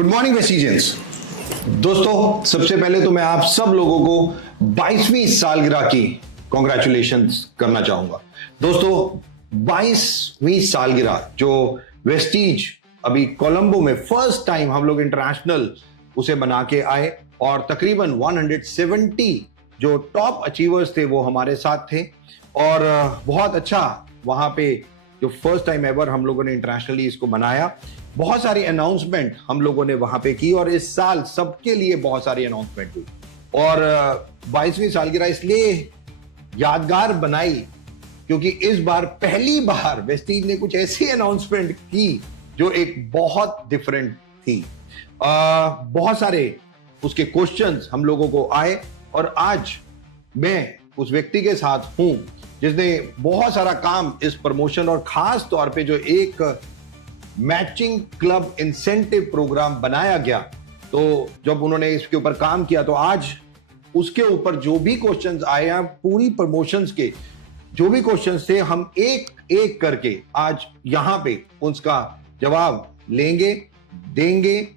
Good morning वेस्टिजियंस। दोस्तों, सबसे पहले तो मैं आप सब लोगों को 22वीं सालगिरह की कॉन्ग्रेचुलेशंस करना चाहूंगा। दोस्तों, 22वीं सालगिरह जो वेस्टीज अभी कोलंबो में फर्स्ट टाइम हम लोग इंटरनेशनल उसे बना के आए और तकरीबन 170 जो टॉप अचीवर्स थे वो हमारे साथ थे और बहुत अच्छा वहां पे जो फर्स्ट टाइम एवर हम लोगों ने इंटरनेशनली इसको बनाया। बहुत सारी अनाउंसमेंट हम लोगों ने वहां पे की और इस साल सबके लिए बहुत सारी अनाउंसमेंट हुई और 22वीं सालगिरह इसलिए यादगार बनाई क्योंकि इस बार पहली बार वेस्टीज ने कुछ ऐसी अनाउंसमेंट की जो एक बहुत डिफरेंट थी। बहुत सारे उसके क्वेश्चंस हम लोगों को आए और आज मैं उस व्यक्ति के साथ हूं जिसने बहुत सारा काम इस प्रमोशन और खास तौर पे जो एक मैचिंग क्लब इंसेंटिव प्रोग्राम बनाया गया, तो जब उन्होंने इसके ऊपर काम किया तो आज उसके ऊपर जो भी क्वेश्चंस आए हैं, पूरी प्रमोशंस के जो भी क्वेश्चंस थे, हम एक एक करके आज यहां पे उसका जवाब लेंगे, देंगे,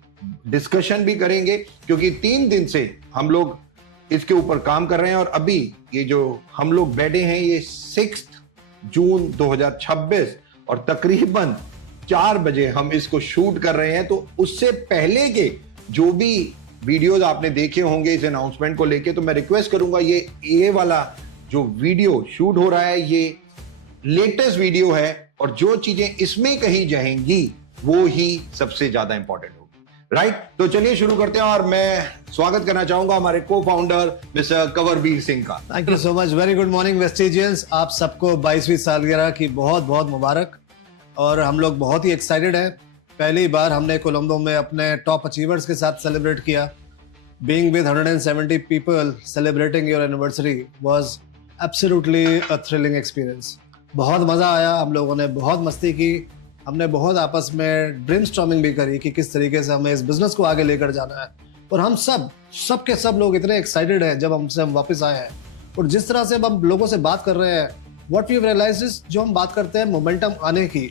डिस्कशन भी करेंगे क्योंकि 3 दिन से हम लोग इसके ऊपर काम कर रहे हैं और अभी ये जो हम लोग बैठे हैं ये 6 जून 2026 और तकरीबन 4 बजे हम इसको शूट कर रहे हैं। तो उससे पहले के जो भी वीडियोस आपने देखे होंगे इस अनाउंसमेंट को लेके, तो मैं रिक्वेस्ट करूंगा ये वाला जो वीडियो शूट हो रहा है ये लेटेस्ट वीडियो है और जो चीजें इसमें कही जाएंगी वो ही सबसे ज्यादा इंपॉर्टेंट होगी। राइट, तो चलिए शुरू करते हैं और मैं स्वागत करना चाहूंगा हमारे को फाउंडर मिस्टर कंवरवीर सिंह का। Thank you so much. Very good morning Vestigians. आप सबको 22वीं सालगिरह की बहुत बहुत मुबारक और हम लोग बहुत ही एक्साइटेड हैं। पहली बार हमने कोलंबो में अपने टॉप अचीवर्स के साथ सेलिब्रेट किया। Being with 170 people celebrating your anniversary was absolutely a thrilling experience. बहुत मजा आया, हम लोगों ने बहुत मस्ती की, हमने बहुत आपस में ड्रीमस्टॉर्मिंग भी करी कि किस तरीके से हमें इस बिजनेस को आगे लेकर जाना है और हम सब के सब लोग इतने एक्साइटेड हैं जब हम वापस आए हैं और जिस तरह से अब हम लोगों से बात कर रहे हैं, व्हाट वी रियलाइज्ड इज जो हम बात करते हैं मोमेंटम आने की,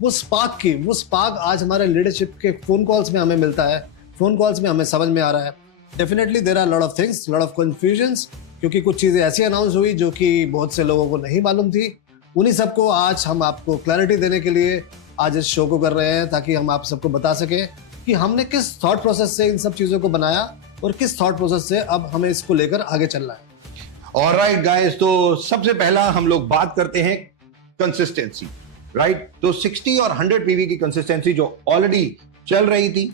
वो स्पार्क आज हमारे लीडरशिप के फोन कॉल्स में हमें मिलता है, फोन कॉल्स में हमें समझ में आ रहा है। Definitely there are lot of things, lot of confusions क्योंकि कुछ चीजें ऐसी अनाउंस हुई जो कि बहुत से लोगों को नहीं मालूम थी। उन्हीं सबको आज हम आपको क्लैरिटी देने के लिए आज इस शो को कर रहे हैं ताकि हम आप सबको बता सकें कि हमने किस थॉट प्रोसेस से इन सब चीजों को बनाया और किस थॉट प्रोसेस से अब हमें इसको लेकर आगे चलना है। ऑलराइट गाइस, तो सबसे पहला हम लोग बात करते हैं कंसिस्टेंसी। राइट, तो 60 और 100 पीवी की कंसिस्टेंसी जो ऑलरेडी चल रही थी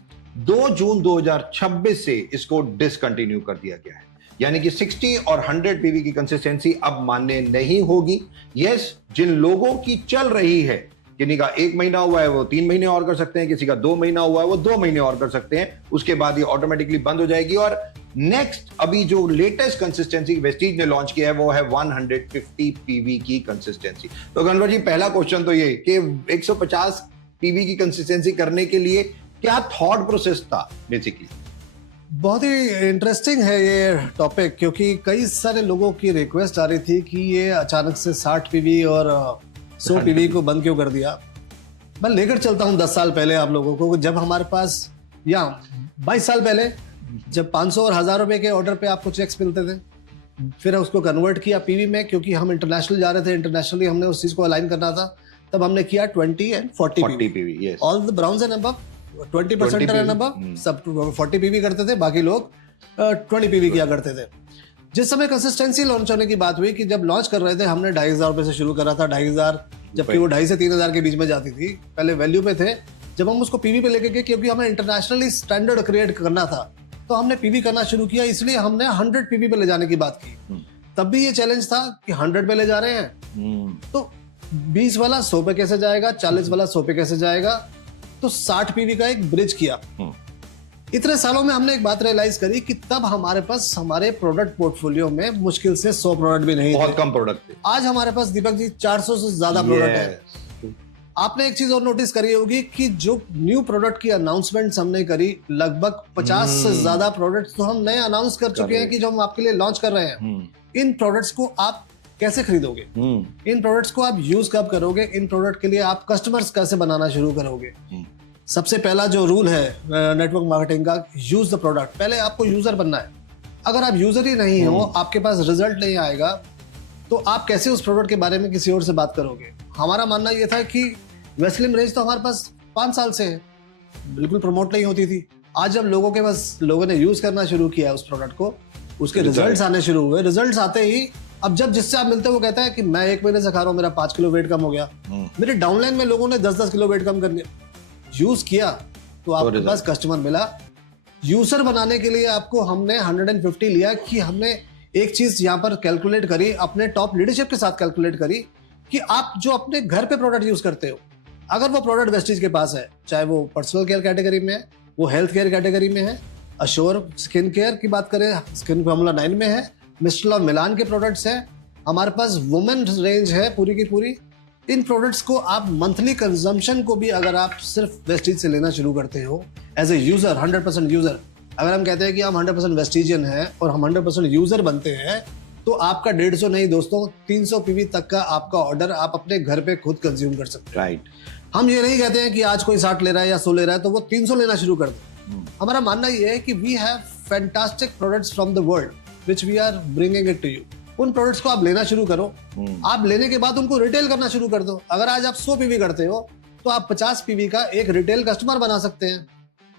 2 जून 2026 से इसको डिसकंटिन्यू कर दिया गया है, यानी कि 60 और 100 पीवी की कंसिस्टेंसी अब मान्य नहीं होगी। यस, जिन लोगों की चल रही है, किसी का 1 महीना हुआ है वो 3 महीने और कर सकते हैं, किसी का 2 महीना हुआ है वो 2 महीने और कर सकते हैं, उसके बाद ये ऑटोमेटिकली बंद हो जाएगी। और नेक्स्ट अभी जो लेटेस्ट कंसिस्टेंसी वेस्टीज ने लॉन्च किया है वो है 150 पीवी की कंसिस्टेंसी। तो कन्वर जी, पहला क्वेश्चन तो ये कि 150 पीवी की कंसिस्टेंसी करने के लिए क्या थॉट प्रोसेस था बेसिकली? बहुत ही इंटरेस्टिंग है ये टॉपिक क्योंकि कई सारे लोगों की रिक्वेस्ट आ रही थी कि ये अचानक से 60 पीवी और 100 पीवी को बंद क्यों कर दिया। मैं लेकर चलता हूँ 10 साल पहले आप लोगों को, जब हमारे पास या 22 साल पहले जब 500 और 1000 रुपए के ऑर्डर पे आपको चेक्स मिलते थे, फिर उसको कन्वर्ट किया पीवी में क्योंकि हम इंटरनेशनल जा रहे थे, इंटरनेशनली हमने उस चीज को अलाइन करना था, तब हमने किया 20 and 40 PV. All the browns and above 20% and above सब 40 पीवी करते थे, बाकी लोग 20 पीवी किया करते थे। जिस समय कंसिस्टेंसी लॉन्च होने की बात हुई कि जब लॉन्च कर रहे थे हमने 2500 रुपए से शुरू करा था, 2500, जबकि वो 2,500 से 3,000 के बीच में जाती थी, पहले वैल्यू पे थे। जब हम उसको पीवी पे लेके गए क्योंकि हमें इंटरनेशनली स्टैंडर्ड क्रिएट करना था तो हमने पीवी करना शुरू किया, इसलिए हमने 100 पीवी पे ले जाने की बात की। तब भी ये चैलेंज था कि 100 पे ले जा रहे हैं तो 20 वाला 100 पे कैसे जाएगा, 40 वाला 100 पे कैसे जाएगा, तो 60 पीवी का एक ब्रिज किया। इतने सालों में हमने एक बात रियलाइज करी कि तब हमारे पास हमारे प्रोडक्ट पोर्टफोलियो में मुश्किल से 100 प्रोडक्ट भी नहीं थे, बहुत कम प्रोडक्ट थे। आज हमारे पास दीपक जी 400 से ज्यादा प्रोडक्ट है। आपने एक चीज और नोटिस करी होगी कि जो न्यू प्रोडक्ट की अनाउंसमेंट्स हमने करी, लगभग 50 से ज्यादा प्रोडक्ट्स तो हम नए अनाउंस कर चुके हैं कि जो हम आपके लिए लॉन्च कर रहे हैं। इन प्रोडक्ट्स को आप कैसे खरीदोगे, इन प्रोडक्ट्स को आप यूज कब करोगे, इन प्रोडक्ट के लिए आप कस्टमर्स कैसे बनाना शुरू करोगे, सबसे पहला जो रूल है नेटवर्क मार्केटिंग का, यूज द प्रोडक्ट। पहले आपको यूजर बनना है। अगर आप यूजर ही नहीं हो, आपके पास रिजल्ट नहीं आएगा, तो आप कैसे उस प्रोडक्ट के बारे में किसी और से बात करोगे। हमारा मानना ये था कि वेस्लिम रेंज तो हमारे पास 5 साल से है, बिल्कुल प्रमोट नहीं होती थी। आज जब लोगों ने यूज करना शुरू किया उस प्रोडक्ट को, उसके रिजल्ट्स आने शुरू हुए। रिजल्ट्स आते ही अब जब जिससे आप मिलते हो वो कहता है कि मैं 1 महीने से खा रहा हूँ, मेरा 5 किलो वेट कम हो गया। मेरे डाउनलाइन में लोगों ने 10-10 किलो वेट कम कर लिया। यूज किया तो आपके पास कस्टमर मिला। यूजर बनाने के लिए आपको हमने 150 लिया कि हमने एक चीज यहाँ पर कैलकुलेट करी, अपने टॉप लीडरशिप के साथ कैलकुलेट करी कि आप जो अपने घर पे प्रोडक्ट यूज करते हो, अगर वो प्रोडक्ट वेस्टीज के पास है, चाहे वो पर्सनल केयर कैटेगरी में है, वो हेल्थ केयर कैटेगरी में है, अश्योर स्किन केयर की बात करें, स्किन फॉर्मूला 9 में है, मिस्टर लव मिलान के प्रोडक्ट्स हैं, हमारे पास वुमेन रेंज है पूरी की पूरी। इन प्रोडक्ट्स को आप मंथली कंजम्पशन को भी अगर आप सिर्फ वेस्टीज से लेना शुरू करते हो एज ए यूजर, 100% यूजर, अगर हम कहते हैं कि हम 100% वेस्टीजियन हैं और हम 100% यूजर बनते हैं, तो आपका 150 नहीं दोस्तों, 300 पीवी तक का आपका ऑर्डर आप अपने घर पे खुद कंज्यूम कर सकते हैं। राइट। हम ये नहीं कहते हैं कि आज कोई 60 ले रहा है या 100 ले रहा है तो वो 300 लेना शुरू कर दे। हमारा मानना ये है कि we have fantastic products from the world which we are bringing it to you. उन प्रोडक्ट्स को आप लेना शुरू करो। आप लेने के बाद उनको रिटेल करना शुरू कर दो। अगर आज आप 100 पीवी करते हो तो आप 50 पीवी का एक रिटेल कस्टमर बना सकते हैं।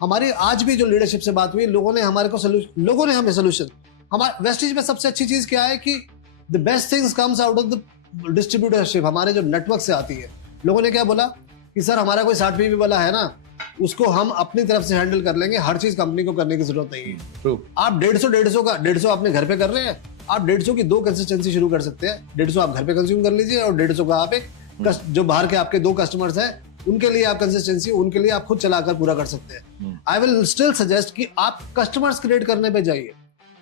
हमारी आज भी जो लीडरशिप से बात हुई, लोगों ने हमें सोल्यूशन, हमारे वेस्टीज में सबसे अच्छी चीज क्या है कि the best things comes out of the distributorship, हमारे जो नेटवर्क से आती है। लोगों ने क्या बोला कि सर हमारा कोई 60 पीवी वाला है ना, उसको हम अपनी तरफ से हैंडल कर लेंगे, हर चीज कंपनी को करने की जरूरत नहीं है। आप 150 अपने घर पे कर रहे हैं, आप 150 की 2 कंसिस्टेंसी शुरू कर सकते हैं। 150 आप घर पे कंज्यूम कर लीजिए और 150 का आप एक जो बाहर के आपके 2 कस्टमर्स हैं उनके लिए आप कंसिस्टेंसी, उनके लिए आप खुद चलाकर पूरा कर सकते हैं। आई विल स्टिल सजेस्ट कि आप कस्टमर्स क्रिएट करने पे जाइए।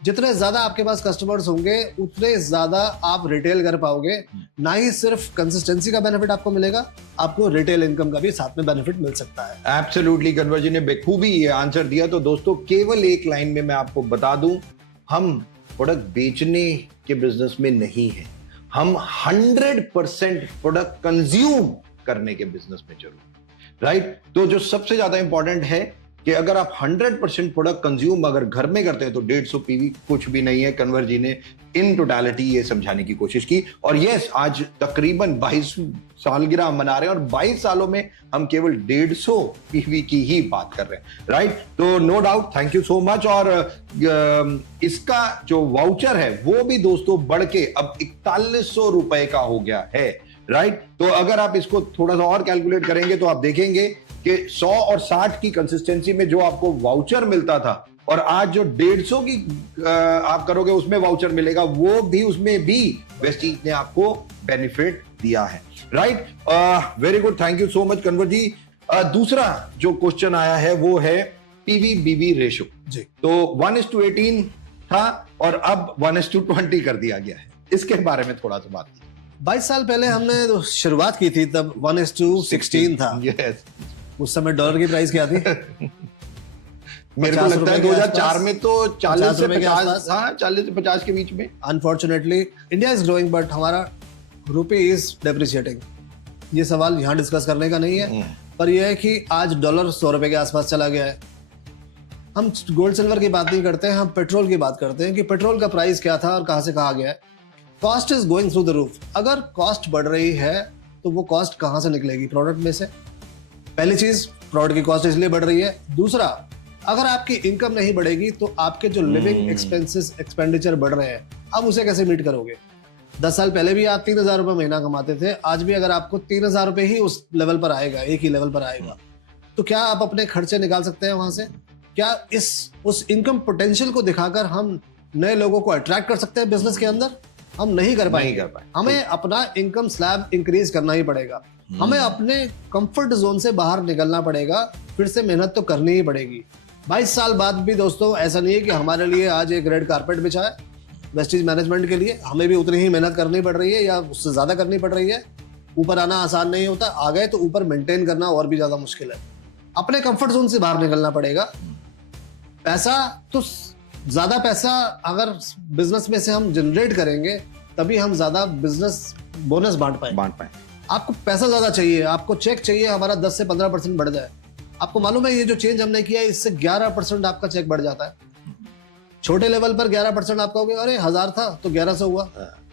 जितने ज्यादा आपके पास कस्टमर्स होंगे उतने ज्यादा आप रिटेल कर पाओगे। ना ही सिर्फ कंसिस्टेंसी का बेनिफिट आपको मिलेगा, आपको रिटेल इनकम का भी साथ में बेनिफिट मिल सकता है। एब्सोल्युटली, कन्वर जी ने बेखूबी ये आंसर दिया। तो दोस्तों केवल एक लाइन में मैं आपको बता दूं, हम प्रोडक्ट बेचने के बिजनेस में नहीं है, हम 100% प्रोडक्ट कंज्यूम करने के बिजनेस में जरूर। राइट। तो जो सबसे ज्यादा इंपॉर्टेंट है कि अगर आप 100% प्रोडक्ट कंज्यूम अगर घर में करते हैं तो 150 पीवी कुछ भी नहीं है। कन्वर जी ने इन टोटलिटी ये समझाने की कोशिश की। और यस, आज तकरीबन 22 सालगिरह मना रहे हैं और 22 सालों में हम केवल 150 पीवी की ही बात कर रहे हैं। राइट। तो no doubt, thank you so much. और इसका जो वाउचर है वो भी दोस्तों बढ़ के अब 4100 रुपए का हो गया है। राइट। तो अगर आप इसको थोड़ा सा और कैलकुलेट करेंगे तो आप देखेंगे कि 100 और 60 की कंसिस्टेंसी में जो आपको वाउचर मिलता था और आज जो 150 की आप करोगे उसमें वाउचर मिलेगा, वो भी उसमें भी वेस्टीज ने आपको बेनिफिट दिया है। Right. Very good, thank you so much Kanwar ji. दूसरा जो क्वेश्चन आया है वो है पीवी बीवी रेशो जी। तो 1:18 था और अब 1:20 कर दिया गया है। इसके बारे में थोड़ा सा बात कीजिए। 22 साल पहले हमने तो शुरुआत की थी तब 1:16 था। यस। उस समय डॉलर की प्राइस क्या थी? मेरे को लगता है 2004 में तो 40 से रुपए के 50, आसपास। हाँ 40 से 50 के बीच में। Unfortunately India is growing but हमारा रुपी इज डेप्रिशिएटिंग। ये सवाल यहाँ डिस्कस करने का नहीं है, पर यह है कि आज डॉलर 100 रुपए के आसपास चला गया है। हम गोल्ड सिल्वर की बात नहीं करते हैं, हम पेट्रोल की बात करते हैं कि पेट्रोल का प्राइस क्या था और कहां से कहां गया है। Cost is going through the roof. अगर कॉस्ट बढ़ रही है तो वो कॉस्ट कहां से निकलेगी? प्रोडक्ट में से। पहली चीज, प्रोडक्ट की कॉस्ट इसलिए बढ़ रही है। दूसरा, अगर आपकी इनकम नहीं बढ़ेगी तो आपके जो लिविंग एक्सपेंसेस एक्सपेंडिचर बढ़ रहे हैं, आप उसे कैसे मीट करोगे? 10 साल पहले भी आप 3000 रुपए महीना कमाते थे, आज भी अगर आपको 3000 रुपए ही उस लेवल पर आएगा, एक ही लेवल पर आएगा, तो क्या आप अपने खर्चे निकाल सकते हैं वहां से? क्या उस इनकम पोटेंशियल को दिखाकर हम नए लोगों को अट्रैक्ट कर सकते हैं बिजनेस के अंदर? हम नहीं कर पाएंगे। हमें अपना इनकम स्लैब इंक्रीज करना ही पड़ेगा। हमें अपने कंफर्ट जोन से बाहर निकलना पड़ेगा, फिर से मेहनत तो करनी ही पड़ेगी। 22 साल बाद भी दोस्तों ऐसा नहीं है कि हमारे लिए आज एक रेड कारपेट बिछा है वेस्टीज मैनेजमेंट के लिए। हमें भी उतनी ही मेहनत करनी पड़ रही है या उससे ज्यादा करनी पड़ रही है। ऊपर आना आसान नहीं होता, आ गए तो ऊपर मेंटेन करना और भी ज्यादा मुश्किल है। अपने कंफर्ट जोन से बाहर निकलना पड़ेगा। पैसा तो ज्यादा पैसा अगर बिजनेस में से हम जनरेट करेंगे तभी हम ज्यादा बिजनेस बोनस बांट पाए। आपको पैसा ज्यादा चाहिए, आपको चेक चाहिए हमारा 10 से 15% बढ़ जाए। आपको मालूम है ये जो चेंज हमने किया है इससे 11% आपका चेक बढ़ जाता है। छोटे लेवल पर 11% आपका हो गया, अरे 1000 था तो 1100 हुआ।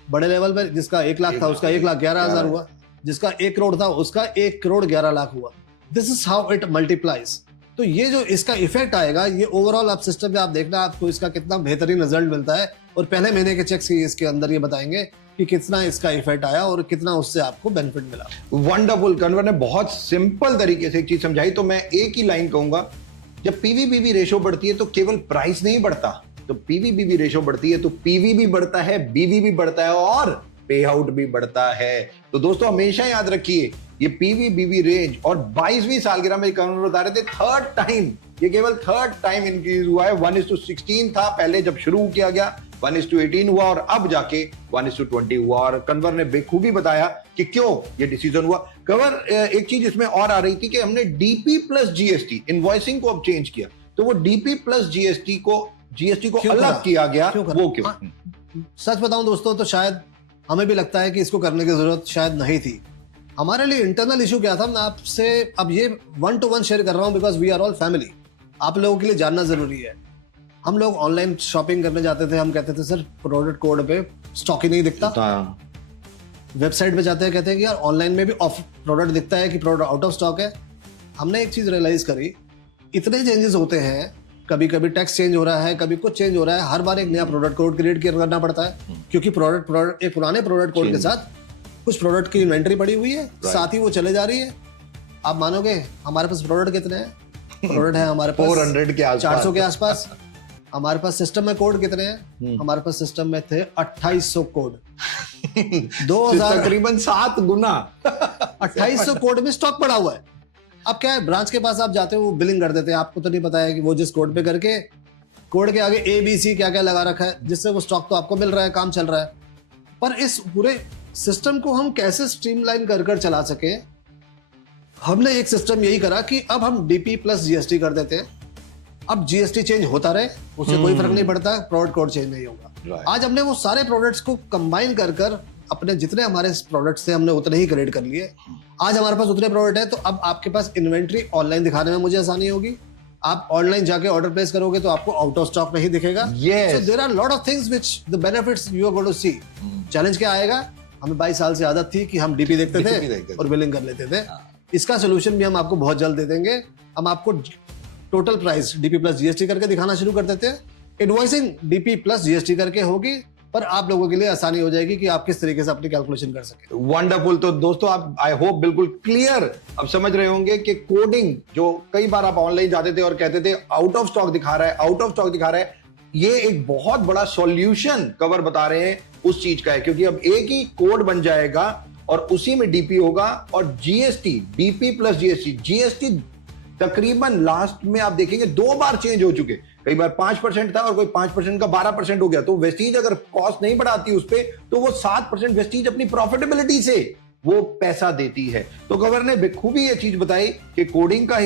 बड़े लेवल पर जिसका 1 लाख था उसका 1,11,000 हुआ, जिसका 1 करोड़ था उसका 1,11 लाख हुआ। This is how it multiplies. तो ये जो इसका इफेक्ट आएगा, ये ओवरऑल आप सिस्टम में आप देखना आपको इसका कितना बेहतरीन रिजल्ट मिलता है। और पहले महीने के चेक्स इसके अंदर ये बताएंगे कि कितना इसका इफेक्ट आया और कितना उससे आपको बेनिफिट मिला। वंडरफुल। कन्वर ने बहुत सिंपल तरीके से एक चीज समझाई, तो मैं एक ही लाइन कहूंगा, जब पीवी-बीवी रेशो बढ़ती है तो केवल प्राइस नहीं बढ़ता, तो पीवी-बीवी रेशो बढ़ती है तो पीवी भी बढ़ता है, बीवी भी बढ़ता है और पे आउट भी बढ़ता है। तो दोस्तों हमेशा याद रखिए, ये पीवी-बीवी रेंज और 22वीं सालगिरह में कन्वर बता रहे थे थर्ड टाइम, ये केवल थर्ड टाइम इंक्रीज हुआ है। 1:16 था पहले जब शुरू किया गया, 1:18 हुआ और अब जाके 1:20 हुआ। और कन्वर ने बेखूबी बताया कि क्यों ये डिसीजन हुआ। कन्वर एक चीज इसमें और आ रही थी कि हमने डीपी प्लस जीएसटी इनवॉइसिंग को अब चेंज किया, तो वो डीपी प्लस जीएसटी को अलग किया गया, वो क्यों? सच बताऊं दोस्तों तो शायद हमें भी लगता है कि इसको करने की जरूरत शायद नहीं थी। हमारे लिए इंटरनल इशू क्या था, मैं आपसे अब ये 1 to 1 शेयर कर रहा हूं because we are all family. आप लोगों के लिए जानना जरूरी है। हम लोग ऑनलाइन शॉपिंग करने जाते थे, हम कहते थे सर प्रोडक्ट कोड पे स्टॉक ही नहीं दिखता। वेबसाइट पे जाते हैं कहते हैं कि यार ऑनलाइन में भी ऑफ प्रोडक्ट दिखता है कि प्रोडक्ट आउट ऑफ स्टॉक है। हमने एक चीज रियलाइज करी, इतने चेंजेस होते हैं, कभी कभी टैक्स चेंज हो रहा है, कभी कुछ चेंज हो रहा है, हर बार एक नया प्रोडक्ट कोड क्रिएट करना पड़ता है क्योंकि प्रोडक्ट एक पुराने प्रोडक्ट कोड के साथ कुछ प्रोडक्ट की इन्वेंटरी पड़ी हुई है, साथ ही वो चले जा रही है। आप मानोगे हमारे पास प्रोडक्ट कितने हैं? प्रोडक्ट है हमारे पास 400 के आसपास, 400 के आसपास। हमारे पास सिस्टम में कोड कितने हैं? हमारे पास सिस्टम में थे 2800 कोड। 2000 तकरीबन 7 गुना 2800 कोड में स्टॉक पड़ा हुआ है। अब क्या है, ब्रांच के पास आप जाते हो वो बिलिंग कर देते हैं, आपको तो नहीं पता है कि वो जिस कोड पे करके कोड के आगे ABC क्या क्या लगा रखा है, जिससे वो स्टॉक तो आपको मिल रहा है, काम चल रहा है। पर इस पूरे सिस्टम को हम कैसे स्ट्रीमलाइन कर चला सके, हमने एक सिस्टम यही करा कि अब हम डीपी प्लस जीएसटी कर देते हैं। अब जीएसटी चेंज होता रहे, उससे कोई फर्क नहीं पड़ता, प्रोडक्ट कोड चेंज नहीं होगा। आज हमने वो सारे प्रोडक्ट्स को कंबाइन कर अपने जितने हमारे प्रोडक्ट्स थे हमने उतने ही क्रिएट कर लिए। आज हमारे पास उतने प्रोडक्ट है, तो अब आपके पास इन्वेंट्री ऑनलाइन दिखाने में मुझे आसानी होगी। आप ऑनलाइन जाके ऑर्डर प्लेस करोगे तो आपको आउट ऑफ स्टॉक नहीं दिखेगा। So there are lot of things which the benefits you are going to see. Challenge क्या आएगा, हमें 22 साल से आदत थी कि हम डीपी देखते थे और बिलिंग कर लेते थे। इसका सोल्यूशन भी हम आपको बहुत जल्द दे देंगे। हम आपको total price DP plus GST करके दिखाना शुरू कर देते हैं। इनवॉइसिंग डीपी प्लस जीएसटी करके होगी, पर आप लोगों के लिए आसानी हो जाएगी कि आप किस तरीके से अपनी कैलकुलेशन कर सके। वंडरफुल। तो दोस्तों आप आई होप बिल्कुल क्लियर अब समझ रहे होंगे कि कोडिंग जो कई बार आप ऑनलाइन जाते थे और कहते थे आउट ऑफ स्टॉक दिखा रहा है, आउट ऑफ स्टॉक दिखा रहा है, ये एक बहुत बड़ा सॉल्यूशन कवर बता रहे हैं उस चीज का है, क्योंकि अब एक ही कोड बन जाएगा और उसी में डीपी होगा और जीएसटी, डीपी प्लस जीएसटी तकरीबन लास्ट में आप देखेंगे 2 बार चेंज हो चुके। कई बार 5% था और कोई 5% का 12% हो गया। तो वेस्टीज अगर कॉस्ट नहीं बढ़ाती उस पे, तो वो 7% वेस्टीज अपनी प्रॉफिटेबिलिटी से वो पैसा देती है। तो गवर्नर ने बेखूबी ये चीज बताई कि कोडिंग का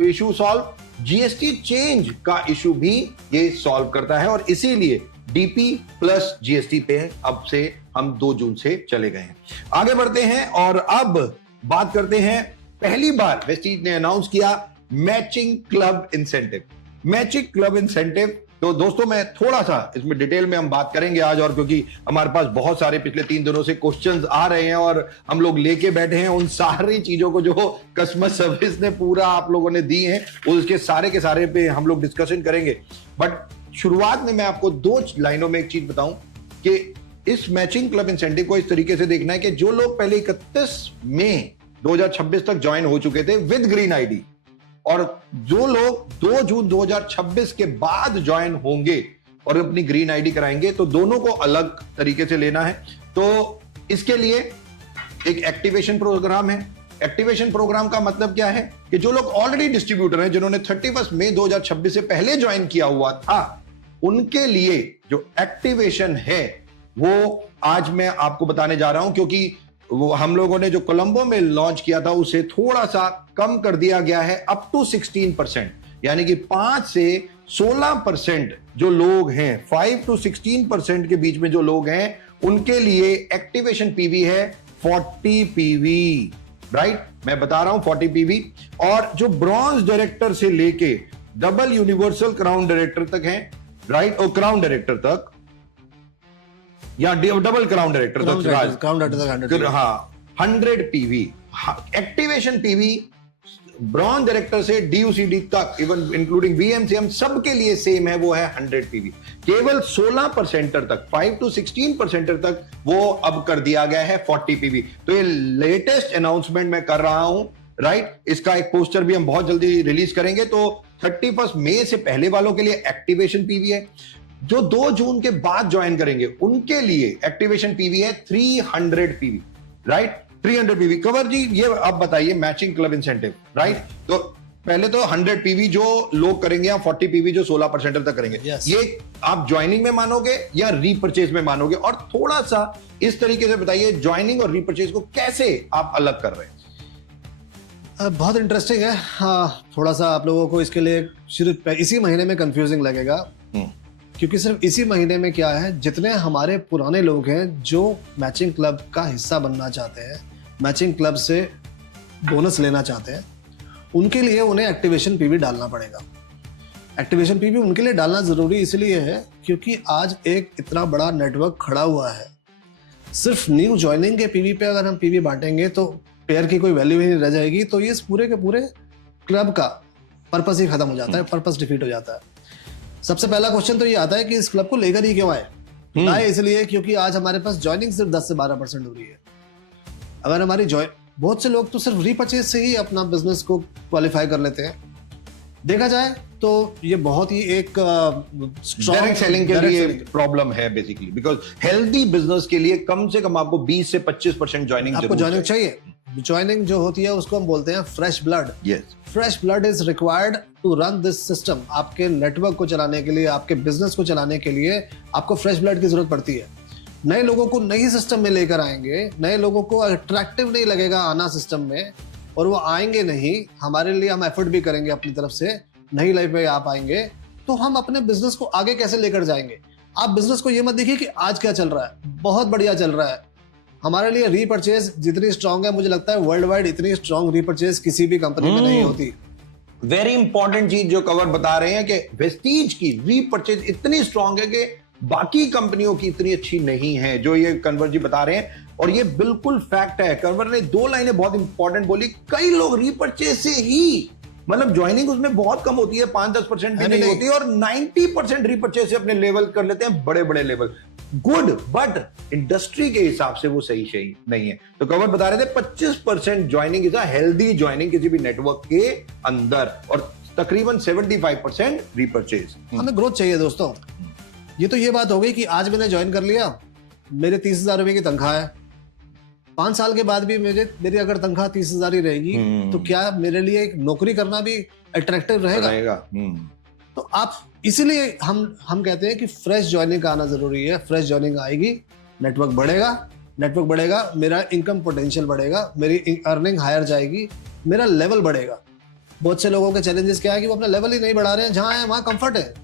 इशू सॉल्व, जीएसटी चेंज का इशू भी ये सॉल्व करता है और इसीलिए डीपी प्लस जीएसटी पे अब से हम 2 जून से चले गए हैं। आगे बढ़ते हैं और अब बात करते हैं, पहली बार वेस्टीज ने अनाउंस किया matching club incentive. Matching club incentive, तो दोस्तों मैं थोड़ा सा इसमें डिटेल में हम बात करेंगे आज, और क्योंकि हमारे पास बहुत सारे पिछले 3 दिनों से क्वेश्चंस आ रहे हैं और हम लोग लेके बैठे हैं उन सारी चीजों को जो कस्टमर सर्विस ने पूरा आप लोगों ने दी हैं, उसके सारे के सारे पे हम लोग डिस्कशन करेंगे। बट शुरुआत में मैं आपको 2 लाइनों में एक चीज बताऊं कि इस मैचिंग क्लब इंसेंटिव को इस तरीके से देखना है कि जो लोग पहले 31 मई 2026 तक ज्वाइन हो चुके थे विद ग्रीन आईडी, और जो लोग 2 जून 2026 के बाद ज्वाइन होंगे और अपनी ग्रीन आईडी कराएंगे, तो दोनों को अलग तरीके से लेना है। तो इसके लिए एक एक्टिवेशन प्रोग्राम है। एक्टिवेशन प्रोग्राम का मतलब क्या है कि जो लोग ऑलरेडी डिस्ट्रीब्यूटर हैं, जिन्होंने 31 मई 2026 से पहले ज्वाइन किया हुआ था, उनके लिए जो एक्टिवेशन है वो आज मैं आपको बताने जा रहा हूं, क्योंकि वो हम लोगों ने जो कोलंबो में लॉन्च किया था उसे थोड़ा सा कम कर दिया गया है, अप टू 16%, यानी कि 5 से 16% जो लोग हैं, 5 to 16% के बीच में जो लोग हैं, उनके लिए एक्टिवेशन पीवी है 40 पीवी। राइट, मैं बता रहा हूं 40 पीवी। और जो ब्रॉन्ज डायरेक्टर से लेके डबल यूनिवर्सल क्राउन डायरेक्टर तक है, राइट, और क्राउन डायरेक्टर तक या डबल क्राउन डायरेक्टर तक, क्राउन डायरेक्टर तक 100 हाँ 100 PV. Activation PV bronze director से डीयूसीडी तक, इवन इंक्लूडिंग वीएमसीएम, सबके लिए सेम है, वो है 100 पीवी। केवल 16% तक, 5 to 16% तक वो अब कर दिया गया है 40 पीवी। तो ये लेटेस्ट अनाउंसमेंट मैं कर रहा हूं, राइट। इसका एक पोस्टर भी हम बहुत जल्दी रिलीज करेंगे। तो 31 मई से पहले वालों के लिए एक्टिवेशन पीवी है। जो 2 जून के बाद ज्वाइन करेंगे उनके लिए एक्टिवेशन पीवी है 300 पीवी, राइट, 300 पीवी। कंवर जी ये अब बताइए मैचिंग क्लब इंसेंटिव, राइट। तो पहले तो 100 पीवी जो लोग करेंगे या 40 पीवी जो 16% तक करेंगे, Yes. ये आप ज्वाइनिंग में मानोगे या रीपरचेज में मानोगे? और थोड़ा सा इस तरीके से बताइए ज्वाइनिंग और रीपरचेज को कैसे आप अलग कर रहे हैं? बहुत इंटरेस्टिंग है। हाँ, थोड़ा सा आप लोगों को इसके लिए शुरू इसी महीने में कंफ्यूजिंग लगेगा, क्योंकि सिर्फ इसी महीने में क्या है, जितने हमारे पुराने लोग हैं जो मैचिंग क्लब का हिस्सा बनना चाहते हैं, मैचिंग क्लब से बोनस लेना चाहते हैं, उनके लिए उन्हें एक्टिवेशन पीवी डालना पड़ेगा। एक्टिवेशन पीवी उनके लिए डालना जरूरी इसलिए है क्योंकि आज एक इतना बड़ा नेटवर्क खड़ा हुआ है। सिर्फ न्यू ज्वाइनिंग के पीवी पे अगर हम पीवी बांटेंगे तो पेयर की कोई वैल्यू ही नहीं रह जाएगी। तो ये इस पूरे के पूरे क्लब का पर्पस ही खत्म हो जाता है, पर्पस डिफीट हो जाता है। सबसे पहला क्वेश्चन तो ये आता है कि इस क्लब को लेकर ही क्यों आए? आए इसलिए क्योंकि आज हमारे पास ज्वाइनिंग सिर्फ 10 से 12% हो रही है। अगर हमारी बहुत से लोग तो सिर्फ रीपरचेज से ही अपना बिजनेस को क्वालिफाई कर लेते हैं। देखा जाए तो ये बहुत ही एक डायरेक्ट सेलिंग के लिए प्रॉब्लम है बेसिकली, बिकॉज हेल्दी बिजनेस के लिए कम से कम आपको 20 से 25% ज्वाइनिंग आपको ज्वाइनिंग चाहिए। ज्वाइनिंग जो होती है उसको हम बोलते हैं fresh blood. Yes, fresh blood is required to run this system. आपके नेटवर्क को चलाने के लिए, आपके बिजनेस को चलाने के लिए आपको फ्रेश ब्लड की जरूरत पड़ती है। नए लोगों को नई सिस्टम में लेकर आएंगे, नए लोगों को अट्रैक्टिव नहीं लगेगा आना सिस्टम में, और वो आएंगे नहीं। हमारे लिए हम एफर्ट भी करेंगे अपनी तरफ से, नई लाइफ में आप आएंगे तो हम अपने बिजनेस को आगे कैसे लेकर जाएंगे। आप बिजनेस को ये मत देखिए कि आज क्या चल रहा है, बहुत बढ़िया चल रहा है। हमारे लिए रीपरचेज जितनी स्ट्रांग है, मुझे लगता है वर्ल्ड वाइड इतनी स्ट्रांग रीपरचेज किसी भी कंपनी में नहीं होती। वेरी इंपॉर्टेंट चीज जो कवर बता रहे हैं कि वेस्टीज की रीपरचेज इतनी स्ट्रांग है कि बाकी कंपनियों की इतनी अच्छी नहीं है, जो ये कन्वर जी बता रहे हैं। और ये बिल्कुल फैक्ट है। कन्वर ने 2 लाइनें बहुत इंपॉर्टेंट बोली। कई लोग रीपरचेज से ही, मतलब ज्वाइनिंग उसमें बहुत कम होती है, 5-10% भी नहीं होती, और 90% रीपरचेज से अपने लेवल कर लेते हैं, बड़े बड़े लेवल। गुड, बट इंडस्ट्री के हिसाब से वो सही नहीं है। तो कवर बता रहे थे 25% joining is a healthy joining किसी भी नेटवर्क के अंदर, और तकरीबन 75% रीपरचेज। हमें ग्रोथ चाहिए दोस्तों। ये तो ये बात हो गई कि आज मैंने ज्वाइन कर लिया, मेरे 30,000 रुपए की तनख्वाह है, 5 साल के बाद भी मेरी अगर तनख्वाह 30,000 ही रहेगी तो क्या मेरे लिए एक नौकरी करना भी अट्रैक्टिव रहेगा? तो आप इसीलिए हम कहते हैं कि फ्रेश ज्वाइनिंग का आना जरूरी है। फ्रेश ज्वाइनिंग आएगी, नेटवर्क बढ़ेगा, मेरा इनकम पोटेंशियल बढ़ेगा, मेरी अर्निंग हायर जाएगी, मेरा लेवल बढ़ेगा। बहुत से लोगों के चैलेंजेस क्या है कि वो अपना लेवल ही नहीं बढ़ा रहे हैं, जहां है वहां कंफर्ट है।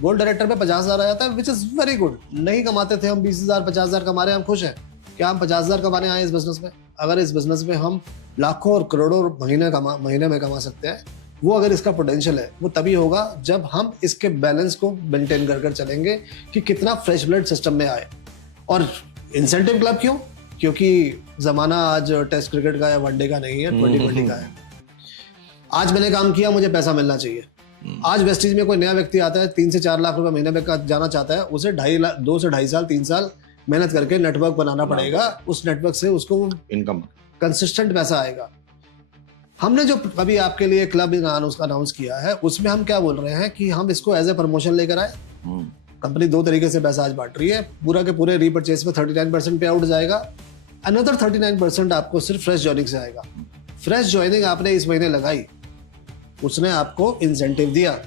गोल्ड डायरेक्टर पे 50,000 आ जाता है, विच इज वेरी गुड। नहीं कमाते थे हम 20,000 50,000 कमा रहे हैं, हम खुश हैं। क्या हम 50,000 कमाने आए इस बिजनेस में? अगर इस बिजनेस में हम लाखों और करोड़ों महीने में कमा सकते हैं, वो अगर इसका पोटेंशियल है, वो तभी होगा जब हम इसके बैलेंस को मेंटेन कर चलेंगे कि कितना फ्रेश ब्लड सिस्टम में आए। और इंसेंटिव क्लब क्यों? क्योंकि जमाना आज टेस्ट क्रिकेट का या वनडे का नहीं है, 2020 का है। आज मैंने काम किया, मुझे पैसा मिलना चाहिए। आज वेस्टीज में कोई नया व्यक्ति आता है, 3 से 4 लाख रुपए महीने में जाना चाहता है, उसे 2 से 2.5 साल 3 साल मेहनत करके नेटवर्क बनाना पड़ेगा। उस नेटवर्क से उसको इनकम कंसिस्टेंट पैसा आएगा। हमने जो अभी आपके लिए क्लब अनाउंस किया है, उसमें हम क्या बोल रहे हैं कि हम इसको एज ए प्रमोशन लेकर आए। कंपनी 2 तरीके से पैसा आज बांट रही है। पूरा के पूरे रीपरचेज पे 39% पे आउट जाएगा, अनदर 39% आपको सिर्फ फ्रेश ज्वाइनिंग से आएगा। फ्रेश ज्वाइनिंग आपने इस महीने लगाई, उसने आपको इंसेंटिव दिया।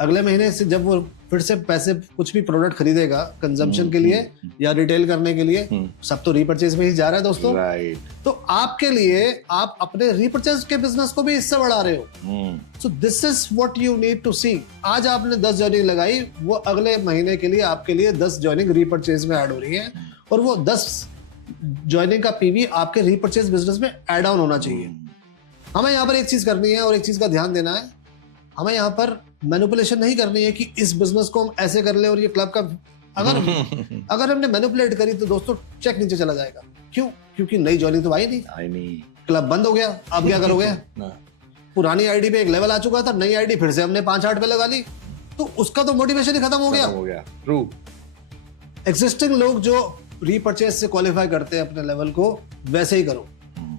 अगले महीने से जब वो फिर से पैसे कुछ भी प्रोडक्ट खरीदेगा कंजम्पशन के लिए या रिटेल करने के लिए, सब तो रीपरचेज में ही जा रहा है दोस्तों। तो आपके लिए आप अपने रीपरचेज के बिजनेस को भी इससे बढ़ा रहे हो। So this is what you need to see. आज आपने 10 ज्वाइनिंग लगाई, वो अगले महीने के लिए आपके लिए 10 ज्वाइनिंग रीपरचेज में ऐड हो रही है, और वो 10 ज्वाइनिंग का पीवी आपके रीपर्चेज बिजनेस में ऐड ऑन होना चाहिए। हमें यहाँ पर एक चीज करनी है और एक चीज का ध्यान देना है, हमें यहाँ पर मैनिपुलेशन नहीं करनी है कि इस बिजनेस को हम ऐसे कर ले और ये क्लब का अगर हमने मैनिपुलेट करी तो दोस्तों चेक नीचे चला जाएगा। क्यों? क्योंकि नई ज्वाइनिंग तो आई नहीं, क्लब बंद हो गया, अब क्या करोगे? पुरानी आईडी पे एक लेवल आ चुका था, नई आईडी फिर से हमने 5-8 पे लगा ली, तो उसका तो मोटिवेशन ही खत्म हो गया। ट्रू। एग्जिस्टिंग लोग जो रीपर्चेज से क्वालिफाई करते हैं अपने लेवल को, वैसे ही करो,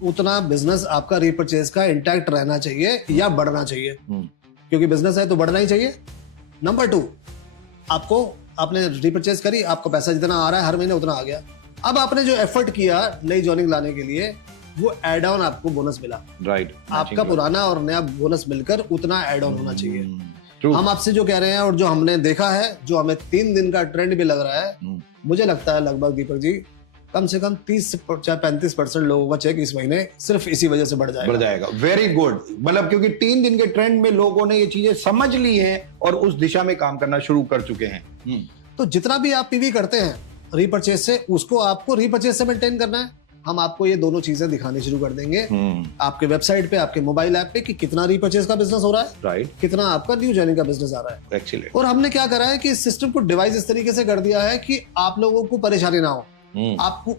उतना बिजनेस आपका रीपर्चेज का इंटैक्ट रहना चाहिए या बढ़ना चाहिए, क्योंकि बिजनेस है तो बढ़ना ही चाहिए। नंबर 2, आपने रीपर्चेज करी, आपको पैसा जितना आ रहा है हर महीने उतना आ गया। अब आपने जो एफर्ट किया नई जॉइनिंग लाने के लिए, वो एड ऑन आपको बोनस मिला, राइट। आपका पुराना और नया बोनस मिलकर उतना एड ऑन होना चाहिए। हम आपसे जो कह रहे हैं और जो हमने देखा है, जो हमें 3 दिन का ट्रेंड भी लग रहा है, मुझे लगता है लगभग दीपक जी कम से कम 30-35% लोगों का चेक इस महीने सिर्फ इसी वजह से बढ़ जाएगा। Very good. मतलब क्योंकि 3 दिन के ट्रेंड में लोगों ने ये चीजें समझ ली हैं और उस दिशा में काम करना शुरू कर चुके हैं। तो जितना भी आप पीवी करते हैं रीपर्चेज से, उसको आपको रीपर्चेज से मेंटेन करना है। हम आपको ये दोनों चीजें दिखाने शुरू कर देंगे आपके वेबसाइट पे, आपके मोबाइल ऐप पे, कि कितना रीपर्चेज का बिजनेस हो रहा है, राइट, कितना आपका न्यू जॉइनिंग का बिजनेस आ रहा है। एक्सीलेंट। और हमने क्या करा है कि इस सिस्टम को डिवाइस इस तरीके से कर दिया है कि आप लोगों को परेशानी ना हो। आपको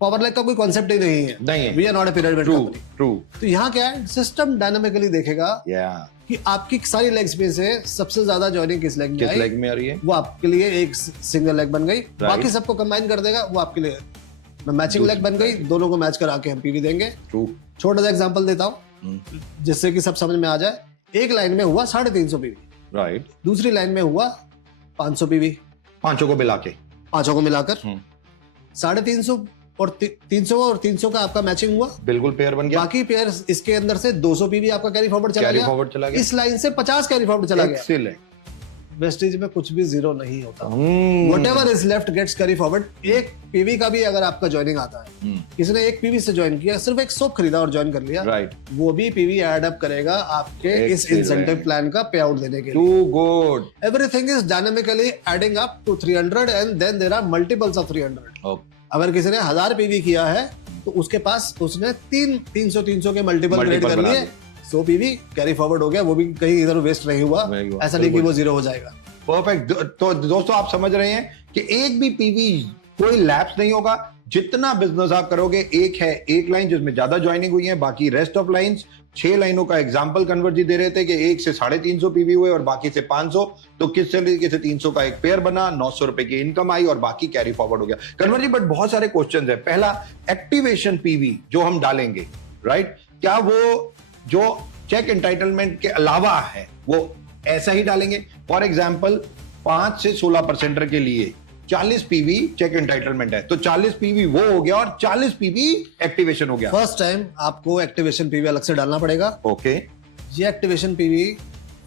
पावर लैग का कोई कॉन्सेप्ट ही नहीं है। We are not a pyramid company. True. तो यहाँ क्या है, सिस्टम डायनामिकली देखेगा कि आपकी सारी लेग्स में से सबसे ज्यादा जॉइनिंग किस लेग में आ रही है, वो आपके लिए एक सिंगल लेग बन गई। बाकी सबको कंबाइन कर देगा, वो आपके लिए मैचिंग लेग बन गई। दोनों को मैच करा के हम पीवी देंगे। छोटा सा एग्जांपल देता हूँ जिससे कि सब समझ में आ जाए। एक लाइन में हुआ 350 पीवी, राइट। दूसरी लाइन में हुआ 500 पीवी, पांचों को मिलाकर 350 और 300 का आपका मैचिंग हुआ, बिल्कुल पेयर बन गया। बाकी पेयर इसके अंदर से 200 पीवी आपका कैरी फॉरवर्ड चला गया। इस लाइन से 50 कैरी फॉरवर्ड चला गया। वेस्टेज में कुछ भी जीरो नहीं होता। Whatever is left gets carry forward. एक पीवी का भी अगर आपका ज्वाइनिंग आता है, किसी ने एक पीवी से ज्वाइन किया, सिर्फ एक सोप खरीदा और ज्वाइन कर लिया, राइट, वो भी पीवी ऐड अप करेगा आपके इस इंसेंटिव प्लान का पे आउट देने के लिए। Too good. Everything is dynamically adding up to 300 and then there are multiples of 300। अगर किसी ने 1000 पीवी किया है तो उसके पास उसने 300 के मल्टीपल क्रिएट कर लिए, 100 पीवी कैरी फॉरवर्ड हो गया, वो भी कहीं इधर वेस्ट नहीं हुआ। ऐसा नहीं कि वो जीरो हो जाएगा। परफेक्ट। तो दोस्तों आप समझ रहे हैं कि एक भी पीवी कोई लैप्स नहीं होगा। जितना बिजनेस आप करोगे, एक लाइन जिसमें ज्यादा ज्वाइनिंग हुई है, बाकी रेस्ट ऑफ लाइंस 6 लाइनों का एग्जांपल कन्वर्ट जी दे रहे थे कि 1 से 350 पीवी हुए और बाकी से 500, तो किस तरीके से 300 का एक पेयर बना, 900 रुपए की इनकम आई और बाकी कैरी फॉरवर्ड हो गया। कन्वर्ट जी, बट बहुत सारे क्वेश्चंस है। पहला, एक्टिवेशन पीवी जो हम डालेंगे, राइट, क्या वो जो चेक एंटाइटलमेंट के अलावा है वो ऐसा ही डालेंगे? फॉर एग्जाम्पल 5 से 16% के लिए 40 पीवी चेक एंटाइटलमेंट है, तो 40 पीवी वो हो गया और 40 पीवी एक्टिवेशन हो गया। फर्स्ट टाइम आपको एक्टिवेशन पीवी अलग से डालना पड़ेगा। ओके। ये एक्टिवेशन पीवी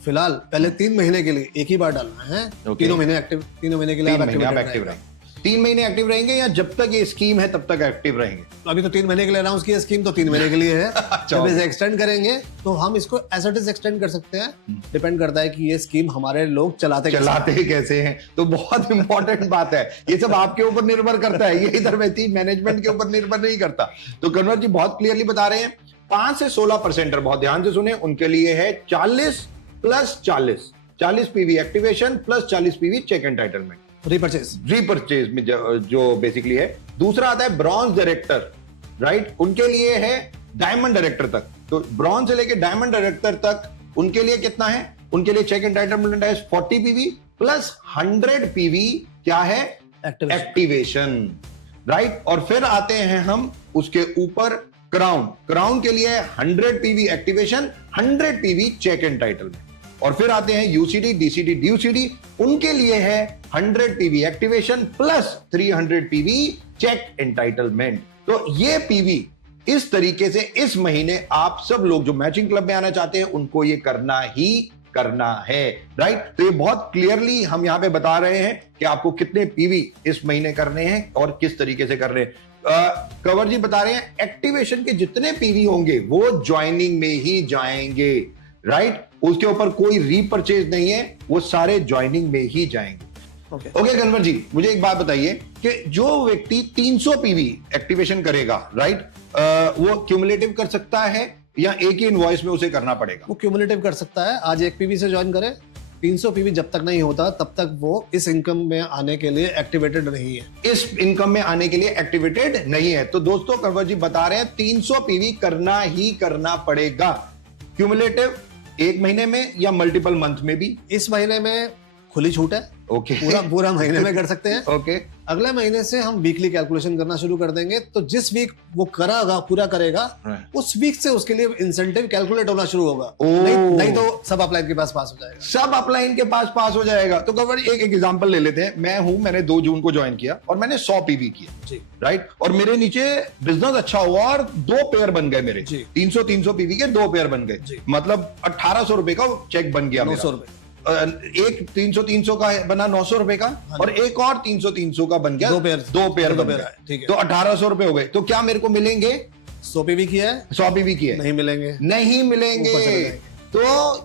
फिलहाल पहले 3 महीने के लिए एक ही बार डालना है। तीनों महीने के लिए आप एक्टिव रहेंगे। 3 महीने एक्टिव रहेंगे या जब तक ये स्कीम है तब तक एक्टिव रहेंगे? अभी तो 3 महीने के लिए अनाउंस किया स्कीम, तो 3 महीने के लिए है। जब इसे एक्सटेंड करेंगे तो हम इसको एज इट इज एक्सटेंड कर सकते हैं। डिपेंड करता है कि ये स्कीम हमारे लोग चलाते कैसे हैं। तो बहुत इंपॉर्टेंट बात है, ये सब आपके ऊपर निर्भर करता है, ये इधर वैसी मैनेजमेंट के ऊपर निर्भर नहीं करता। तो कन्वर जी बहुत क्लियरली बता रहे हैं 5 से 16%, बहुत ध्यान से सुने, उनके लिए है 40 plus 40 PV activation plus 40 PV check entitlement repurchase में जो बेसिकली है। दूसरा आता है ब्रॉन्ज डायरेक्टर, राइट, उनके लिए है डायमंड डायरेक्टर तक। तो ब्रॉन्ज से लेके डायमंड डायरेक्टर तक उनके लिए कितना है? उनके लिए चेक एंटाइटलमेंट है 40 पीवी प्लस 100 पीवी क्या है? Activation, right. और फिर आते हैं हम उसके ऊपर क्राउन के लिए 100 PV activation, 100 PV check entitlement. और फिर आते हैं यूसीडी, डीसीडी, ड्यूसीडी, उनके लिए है 100 PV activation plus 300 PV check entitlement. तो ये पीवी इस तरीके से इस महीने आप सब लोग जो मैचिंग क्लब में आना चाहते हैं उनको ये करना ही करना है, राइट। तो ये बहुत क्लियरली हम यहां पे बता रहे हैं कि आपको कितने पीवी इस महीने करने हैं और किस तरीके से कर रहे हैं। कंवर जी बता रहे हैं एक्टिवेशन के जितने पीवी होंगे वो ज्वाइनिंग में ही जाएंगे, राइट। उसके ऊपर कोई रीपरचेज नहीं है, वो सारे ज्वाइनिंग में ही जाएंगे। ओके ओके कन्वर जी, मुझे एक बात बताइए कि जो व्यक्ति 300 पीवी एक्टिवेशन करेगा, राइट, वो क्यूमुलेटिव कर सकता है या एक ही इनवॉइस में उसे करना पड़ेगा? वो क्यूमुलेटिव कर सकता है। आज एक पीवी से ज्वाइन करे, 300 पीवी जब तक नहीं होता तब तक वो इस इनकम में आने के लिए एक्टिवेटेड नहीं है। इस इनकम में आने के लिए एक्टिवेटेड नहीं है। तो दोस्तों कंवर जी बता रहे हैं 300 पीवी करना ही करना पड़ेगा। क्यूमुलेटिव एक महीने में या मल्टीपल मंथ में भी? इस महीने में खुली छूट है, ओके पूरा महीने में कर सकते हैं। ओके अगले महीने से हम वीकली कैलकुलेशन करना शुरू कर देंगे, तो जिस वीक वो पूरा करेगा उस वीक से उसके लिए इंसेंटिव कैलकुलेट होना शुरू होगा। नहीं तो सब अपलाइन के पास पास हो जाएगा। सब अपलाइन के पास हो जाएगा। तो कंवर एक एग्जांपल ले लेते हैं। मैंने 2 जून को ज्वाइन किया और मैंने 100 पीवी किया जी, राइट, और मेरे नीचे बिजनेस अच्छा हुआ और 2 पेयर बन गए मेरे। जी। 300 पीवी के 2 पेयर बन गए, मतलब 1800 रुपए का चेक बन गया। 900 रुपए एक 300 का बना 900 रुपए का, और एक और 300 का बन गया, 2 पेयर बन गया, ठीक है। तो 1800 रुपए हो गए। तो क्या मेरे को मिलेंगे? 100 पीवी किया है, 100 पीवी किए नहीं मिलेंगे, नहीं मिलेंगे। ऊपर चले जाएंगे। तो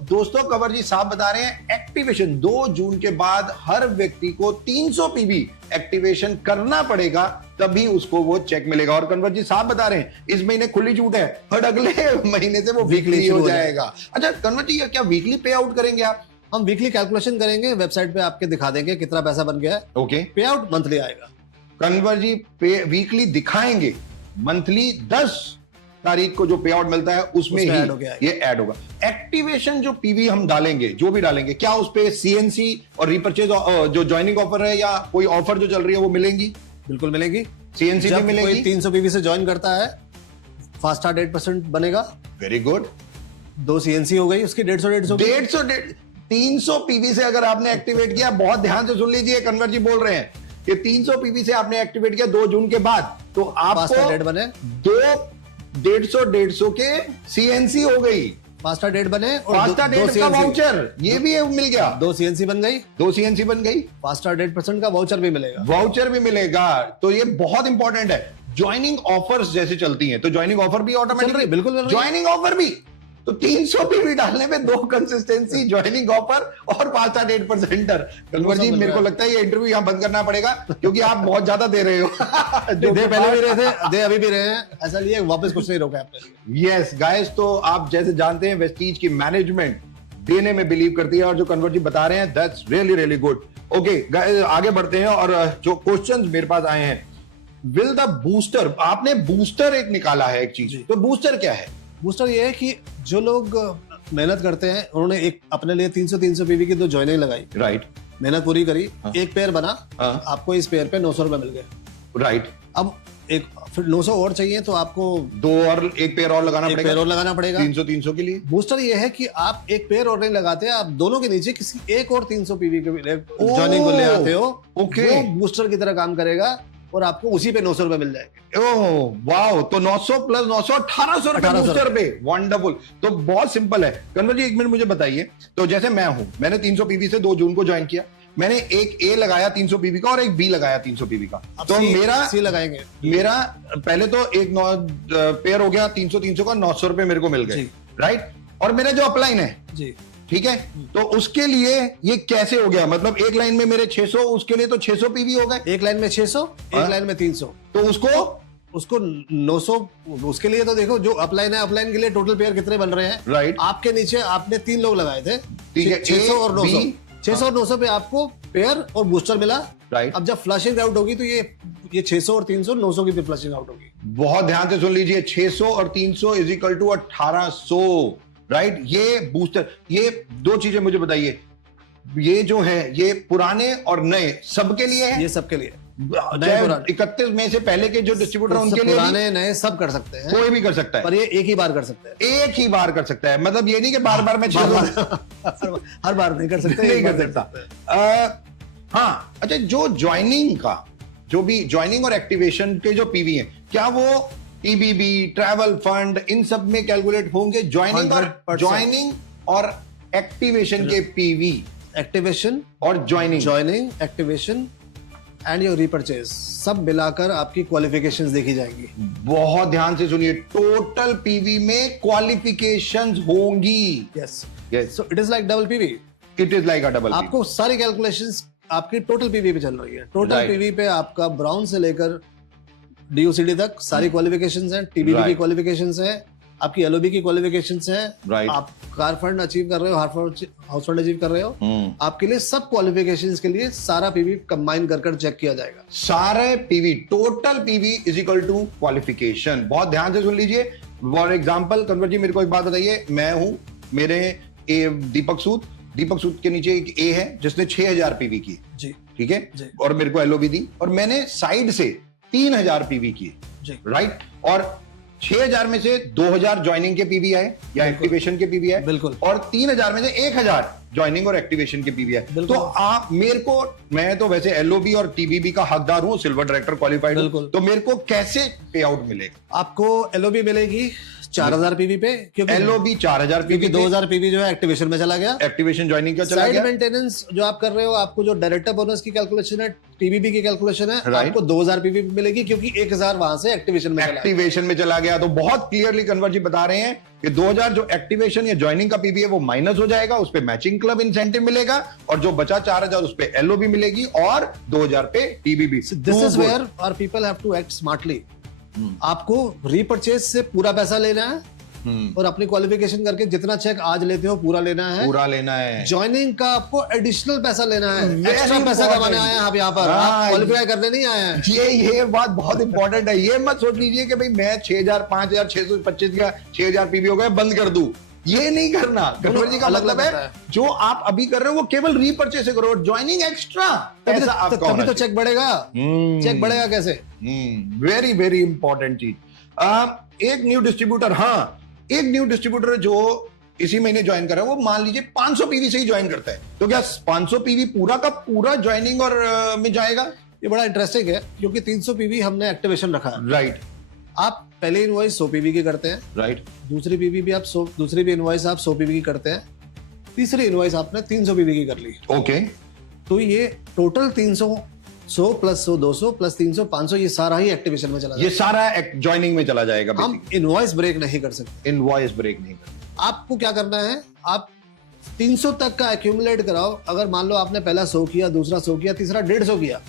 दोस्तों कंवर जी साहब बता रहे हैं एक्टिवेशन 2 जून के बाद हर व्यक्ति को 300 पीवी एक्टिवेशन करना पड़ेगा, तभी उसको वो चेक मिलेगा। और कंवर जी साहब बता रहे हैं इस महीने खुली छूट है, और अगले महीने से वो वीकली हो जाएगा। अच्छा कंवर जी, क्या वीकली पे आउट करेंगे आप? हम वीकली कैलकुलेशन करेंगे, वेबसाइट पे आपके दिखा देंगे कितना पैसा बन गया है। ओके, पे आउट मंथली आएगा। कन्वर जी वीकली दिखाएंगे, मंथली 10 तारीख को जो पे आउट मिलता है उसमें ही ऐड हो गया ये ऐड होगा। एक्टिवेशन जो पीवी हम डालेंगे, जो भी डालेंगे, क्या उस पे सीएनसी और रिपर्चेज जो ज्वाइनिंग ऑफर है या कोई ऑफर जो चल रही है वो मिलेंगी? बिल्कुल मिलेगी। सीएनसी भी मिलेगी। कोई 300 पीवी से ज्वाइन करता है, फास्ट स्टार्ट 8% बनेगा। Very good. 2 सीएनसी हो गई उसकी 150 300 पीवी से अगर आपने एक्टिवेट किया, बहुत ध्यान से सुन लीजिए, कन्वर जी बोल रहे हैं कि 300 पीवी से आपने एक्टिवेट किया 2 जून के बाद, तो आपको डेट बने 150 के सीएनसी हो गई, फास्टा डेट बने, और फास्टा डेट का वाउचर ये भी मिल गया। 2 सीएनसी बन गई, 2 सीएनसी बन गई, फास्टा 8% का वाउचर भी मिलेगा। वाउचर भी मिलेगा। तो ये बहुत इंपॉर्टेंट है। ज्वाइनिंग ऑफर्स जैसे चलती हैं, तो ज्वाइनिंग ऑफर भी ऑटोमेटिक, बिल्कुल ज्वाइनिंग ऑफर भी। तो 300 पीवी डालने में 2 कंसिस्टेंसी, ज्वाइनिंग ऑफर और 5.8%। कन्वर जी मेरे को लगता है ये इंटरव्यू यहाँ बंद करना पड़ेगा, क्योंकि आप बहुत ज्यादा दे रहे हो। जो दे पहले भी रहे थे, दे अभी भी रहे हैं, ऐसा लिए वापस कुछ नहीं रोका आपने। यस गाइस, तो आप जैसे जानते हैं वेस्टीज की मैनेजमेंट देने में बिलीव करती है, और जो कन्वर जी बता रहे हैं that's really really good. Okay guys, आगे बढ़ते हैं, और जो क्वेश्चंस मेरे पास आए हैं, विल द बूस्टर, आपने बूस्टर एक निकाला है एक चीज, तो बूस्टर क्या है? बूस्टर ये है कि जो लोग मेहनत करते हैं, उन्होंने एक अपने लिए 300 पीवी की 2 ज्वाइनिंग लगाई, राइट, मेहनत पूरी करी, एक पेयर बना, आपको इस पेयर पे 900 रुपए मिल गए, राइट। अब एक फिर 900 और चाहिए तो आपको 2 और एक पेयर और लगाना पड़ेगा, पेयर और लगाना पड़ेगा 300 के लिए। बूस्टर ये है कि आप एक पेयर और नहीं लगाते, आप दोनों के नीचे किसी एक और 300 पीवी के ज्वाइनिंग को ले आते हो। ओके, वो बूस्टर की तरह काम करेगा और आपको उसी पे 900 रुपए मिल जाएंगे। ओह वाओ, तो 900 प्लस 900 1800 रुपए बूस्टर पे। वंडरफुल। तो बहुत सिंपल है। कन्वर जी एक मिनट मुझे बताइए, तो जैसे मैं हूं, मैंने 300 पीवी से 2 जून को ज्वाइन किया, मैंने एक ए लगाया 300 पीवी का और एक बी लगाया 300 पीवी का, तो मेरा सी लगाएंगे, मेरा पहले तो एक पेयर हो गया 300 का 900 रुपए मेरे को मिल गए, राइट। और मेरा जो अपलाइन है जी, ठीक है, तो उसके लिए ये कैसे हो गया? मतलब एक लाइन में मेरे 600, उसके लिए तो 600 पीवी हो गए। एक लाइन में 600, एक लाइन में 300, तो उसको 900। उसके लिए तो देखो जो अपलाइन है, अपलाइन के लिए टोटल पेयर कितने बन रहे हैं, राइट। आपके नीचे आपने 3 लोग लगाए थे, ठीक है, 600 और 900, 600 और 900 पे आपको पेयर और बूस्टर मिला, राइट। अब जब फ्लशिंग आउट होगी तो ये 600 और 300, 900 की भी फ्लशिंग आउट होगी। बहुत ध्यान से सुन लीजिए, 600 और 300 इज इक्वल टू 1800, राइट। ये बूस्टर, ये 2 चीजें मुझे बताइए, ये जो है ये पुराने और नए सबके लिए है? ये सबके लिए, 31 मई से पहले के जो डिस्ट्रीब्यूटर उनके लिए, पुराने नए सब कर सकते हैं, कोई भी कर सकता है, पर ये एक ही बार कर सकते हैं, एक ही बार कर सकता है। मतलब ये नहीं कि बार बार में हर बार नहीं कर सकते, नहीं कर सकता। हाँ, अच्छा, जो ज्वाइनिंग का, जो भी ज्वाइनिंग और एक्टिवेशन के जो पीवी हैं, क्या वो टीबीबी, ट्रैवल फंड, इन सब में कैलकुलेट होंगे? ज्वाइनिंग और एक्टिवेशन के पीवी, एक्टिवेशन और joining, activation and your repurchase, सब मिलाकर आपकी क्वालिफिकेशंस देखी जाएंगी। बहुत ध्यान से सुनिए, टोटल पीवी में क्वालिफिकेशंस होंगी। Yes, yes, so it is like double PV, it is like a double. आपको सारी कैलकुलेशंस आपकी टोटल पीवी पे चल रही है। Total Right. पीवी पे आपका ब्राउन से लेकर डीओसीडी तक सारी क्वालिफिकेशंस हैं, टीबीबी की Right. क्वालिफिकेशंस हैं, आपकी एलओबी की क्वालिफिकेशंस हैं, Right. आप कार फंड अचीव कर रहे हो, हाउस फंड अचीव कर रहे हो, आपके लिए सब क्वालिफिकेशंस के लिए सारा पीवी कंबाइन कर चेक किया जाएगा। सारे PV, total PV is equal to qualification. बहुत ध्यान से सुन लीजिए। फॉर एग्जाम्पल कन्वर जी, मेरे को एक बात बताइए, मैं हूं, मेरे दीपक सूद के नीचे एक ए है जिसने 6000 पीवी की, जी ठीक है, जी। और मेरे को एलओबी दी, और मैंने साइड से 3000 पीवी किए, जी राइट, और 6000 में से 2000 ज्वाइनिंग के पीवी आए या एक्टिवेशन के पीवी आए, बिल्कुल। और 3000 में से 1000 ज्वाइनिंग और एक्टिवेशन के पीवी आए। बिल्कुल। तो आप मेरे को, मैं तो वैसे एलओबी और टीबीबी का हकदार हूं, सिल्वर डायरेक्टर क्वालिफाइड हूं, बिल्कुल। तो मेरे को कैसे पे आउट मिलेगा? आपको एलओबी मिलेगी 4000 पीवी पे, क्योंकि एलओबी 4000 पीवी, 2000 पीवी जो है एक्टिवेशन में चला गया। एक्टिवेशन ज्वाइनिंग का चला साइड गया, मेंटेनेंस जो आप कर रहे हो, आपको जो डायरेक्टर बोनस की कैलकुलेशन है, टीबीबी की कैलकुलेशन है, Right. आपको 2000 पीवी मिलेगी, क्योंकि 1000 वहां से एक्टिवेशन में चला गया। एक्टिवेशन में चला गया। तो बहुत क्लियरली कन्वर जी बता रहे हैं कि 2000 जो एक्टिवेशन या ज्वाइनिंग का पीवी है वो माइनस हो जाएगा, उस पे मैचिंग क्लब इंसेंटिव मिलेगा, और जो बचा 4000 उस पे एलओबी मिलेगी, और 2000 पे टीबीबी। This is where our people have to act smartly. आपको रीपर्चेज से पूरा पैसा लेना है, और अपनी क्वालिफिकेशन करके जितना चेक आज लेते हो पूरा लेना है। पूरा लेना है। ज्वाइनिंग का आपको एडिशनल पैसा लेना है, Very एक्स्ट्रा पैसा important. कमाने आए हैं आप यहाँ पर, हाँ, आप क्वालिफाई करने नहीं आए हैं। ये बात बहुत इंपॉर्टेंट है। ये मत सोच लीजिए कि भाई मैं 6000, 5625 का 6000 पीवी हो गए, बंद कर दूं। ये नहीं करना। कन्वर जी का अलग मतलब अलग है है। जो आप अभी कर रहे हो वो केवल रीपर्चेस करो, ज्वाइनिंग एक्स्ट्रा पैसा आपका तभी होना तो चेक बढ़ेगा। चेक बढ़ेगा कैसे? वेरी वेरी इंपॉर्टेंट चीज। एक न्यू डिस्ट्रीब्यूटर, हाँ, एक न्यू डिस्ट्रीब्यूटर जो इसी महीने ज्वाइन कर रहा है, वो मान लीजिए 500 पीवी से ही ज्वाइन करता है, तो क्या 500 पीवी पूरा का पूरा ज्वाइनिंग और में जाएगा? ये बड़ा इंटरेस्टिंग है, क्योंकि 300 पीवी हमने एक्टिवेशन रखा है। राइट आप पहले इनवॉइस 100 पीवी की करते हैं, राइट। दूसरी पीवी भी आप 100, दूसरी भी इनवॉइस आप 100 पीवी की करते हैं, तीसरी इनवॉइस आपने 300 पीवी की कर ली। ओके। तो ये टोटल 300, 100 प्लस 100 200 प्लस 300 500, ये सारा ही एक्टिवेशन में चला ये सारा ज्वाइनिंग में चला जाएगा। हम इनवॉइस ब्रेक नहीं कर सकते। इनवॉइस ब्रेक नहीं करना। आपको क्या करना है, आप 300 तक का एक्यूमुलेट कराओ। अगर मान लो आपने पहला 100 किया, दूसरा 100 किया, तीसरा 150 किया,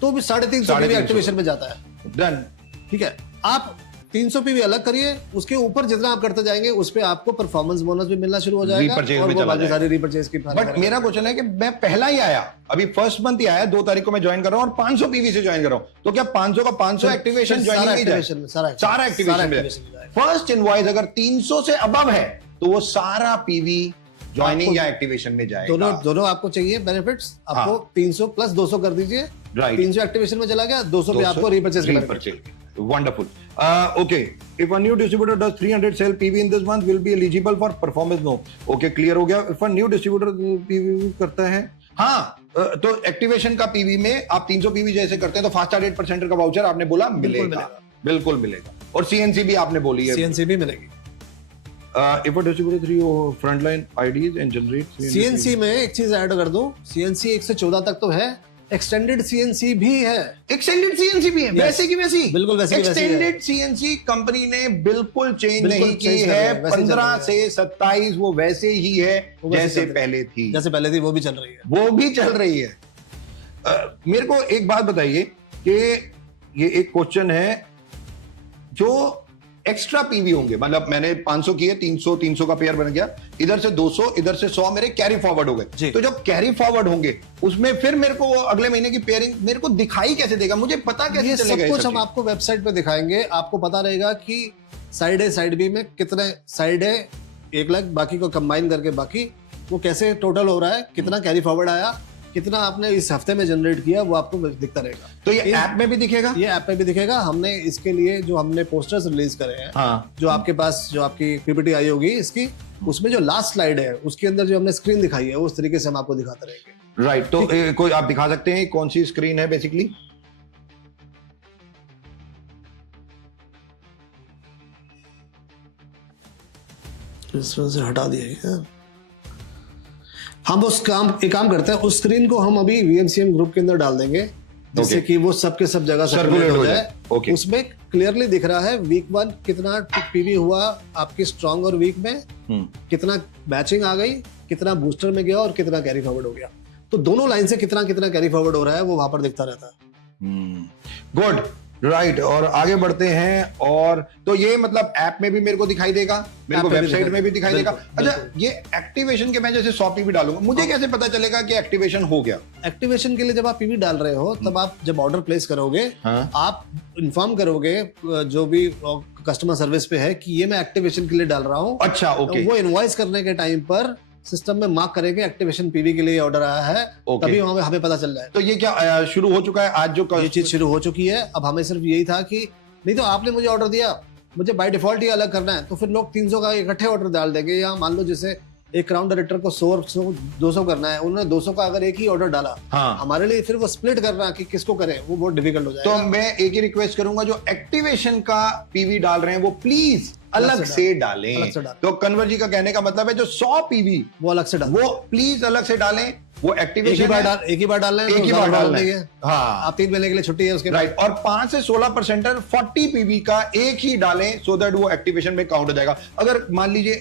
तो भी 350 पीवी 350 एक्टिवेशन में जाता है। डन। ठीक है, आप 300 पीवी अलग करिए, उसके ऊपर जितना आप करते जाएंगे उस पे आपको परफॉर्मेंस बोनस भी मिलना शुरू हो जाएगा, Repurchase और में वो चला बाकी जाएगा। सारी रीपर्चेज की बट मेरा क्वेश्चन है कि मैं पहला ही आया, अभी फर्स्ट मंथ ही आया, 2 तारीख को मैं ज्वाइन कर रहा हूं और 500 पीवी से ज्वाइन कर रहा हूं, तो क्या 500 का 500 एक्टिवेशन ज्वाइनिंग में जाए? सारा एक्टिवेशन में। फर्स्ट इनवॉइस अगर 300 से अबव है तो वो सारा पीवी ज्वाइनिंग या एक्टिवेशन में जाएगा। दोनों आपको चाहिए बेनिफिट्स। आपको 300 प्लस 200 कर दीजिए, Right. 300 एक्टिवेशन में चला गया, 200 पे आपको repurchase. Wonderful. Okay. If a new distributor does 300 sell PV in this month, will be eligible for performance? No. Okay, clear हो गया। If a new distributor PV करता है, हाँ, तो एक्टिवेशन का पीवी में आप 300 पीवी जैसे करते हैं तो फास्ट 8% का वाउचर आपने बोला मिलेगा, बिल्कुल मिलेगा। और सीएनसी भी आपने बोली है, सीएनसी भी मिलेगी। if a distributor 3 frontline IDs and generate CNC में एक चीज ऐड कर दूं, सीएनसी 1 से 14 तक तो है, एक्सटेंडेड सीएनसी भी है। एक्सटेंडेड सीएनसी भी है, वैसे की वैसी, बिल्कुल वैसे की वैसी है। एक्सटेंडेड सीएनसी कंपनी ने बिल्कुल चेंज बिल्कुल नहीं की change कर है। रही है, वैसे चल 15 रही से 27 वो वैसे ही है जैसे पहले थी, जैसे पहले थी वो भी चल रही है। वो भी चल रही है। मेरे को एक बात बताइए कि ये एक क्वेश्चन है, जो एक्स्ट्रा पीवी होंगे, मतलब मैंने 500 किए, 300 का पेयर बन गया, इधर से 200, इधर से 100 मेरे कैरी फॉरवर्ड हो गए, तो जब कैरी फॉरवर्ड होंगे उसमें फिर मेरे को अगले महीने की पेयरिंग मेरे को दिखाई कैसे देगा, मुझे पता कैसे ये चलेगा? सब कुछ हम आपको वेबसाइट पे दिखाएंगे। आपको पता रहेगा कि साइड ए साइड बी में कितने साइड है, 1 लाख, बाकी को कंबाइन करके बाकी वो कैसे टोटल हो रहा है, कितना कैरी फॉरवर्ड आया, कितना आपने इस हफ्ते में जनरेट किया, वो आपको दिखता रहेगा। तो ये ऐप में भी दिखेगा? ये ऐप में भी दिखेगा। हमने इसके लिए जो हमने पोस्टर्स रिलीज करे हैं, हाँ। जो आपके पास जो आपकी पीपीटी आई होगी इसकी, उसमें जो लास्ट स्लाइड है उसके अंदर जो हमने स्क्रीन दिखाई है उस तरीके से हम आपको दिखाते रहेंगे। राइट। तो कोई आप दिखा सकते हैं कौन सी स्क्रीन है बेसिकली? इसमें से हटा दिया। हम उस काम एक काम करते हैं, उस स्क्रीन को हम अभी वीएमसीएम ग्रुप के अंदर डाल देंगे, जिससे कि वो सब के सब जगह सर्कुलेट हो जाए। Okay. उसमें क्लियरली दिख रहा है वीक 1 कितना पीवी हुआ आपकी स्ट्रॉन्ग और वीक में, कितना मैचिंग आ गई, कितना बूस्टर में गया और कितना कैरी फॉरवर्ड हो गया। तो दोनों लाइन से कितना कितना कैरी फॉरवर्ड हो रहा है वो वहां पर दिखता रहता है। Good, right. और आगे बढ़ते हैं। और तो ये मतलब ऐप में भी मेरे को दिखाई देगा, मेरे को ऐप में भी वेबसाइट में भी दिखाई देगा। बिल्कुल, अच्छा, ये एक्टिवेशन के मैं जैसे 100 पीवी डालूंगा, मुझे कैसे पता चलेगा कि एक्टिवेशन हो गया? एक्टिवेशन के लिए जब आप पीवी डाल रहे हो तब आप जब ऑर्डर प्लेस करोगे, हाँ। आप इन्फॉर्म करोगे जो भी कस्टमर सर्विस पे है कि ये मैं एक्टिवेशन के लिए डाल रहा हूँ। अच्छा, ओके। वो इनवॉइस करने के टाइम पर सिस्टम में मार्क करेंगे एक्टिवेशन पीवी के लिए ऑर्डर आया है, ओके। तभी हमें पता चल जाए। तो ये क्या शुरू हो चुका है आज जो ये चीज शुरू हो चुकी है। अब हमें सिर्फ यही था कि नहीं तो आपने मुझे ऑर्डर दिया, मुझे बाय डिफॉल्ट ही अलग करना है, तो फिर लोग 300 का इकट्ठे ऑर्डर डाल देंगे। या मान लो जैसे एक क्राउन डायरेक्टर को 100 200 करना है, उन्होंने 200 का अगर एक ही ऑर्डर डाला, हाँ। हमारे लिए फिर वो स्प्लिट करना कि किसको करें वो बहुत डिफिकल्ट हो जाएगा। तो मैं एक ही रिक्वेस्ट करूंगा, जो एक्टिवेशन का पीवी डाल रहे हैं वो प्लीज अलग से डालें। अलग से डालें। तो कन्वर जी का कहने का मतलब है जो 100 पीवी वो अलग से डालें, वो प्लीज अलग से डालें। वो एक्टिवेशन एक ही बार डालना है, एक ही बार डालना है। हाँ, आप 3 महीने के लिए छुट्टी है उसके बाद। राइट। और 5 से 16% 40 पीवी का एक ही डालें, सो दैट वो एक्टिवेशन में काउंट हो जाएगा। अगर मान लीजिए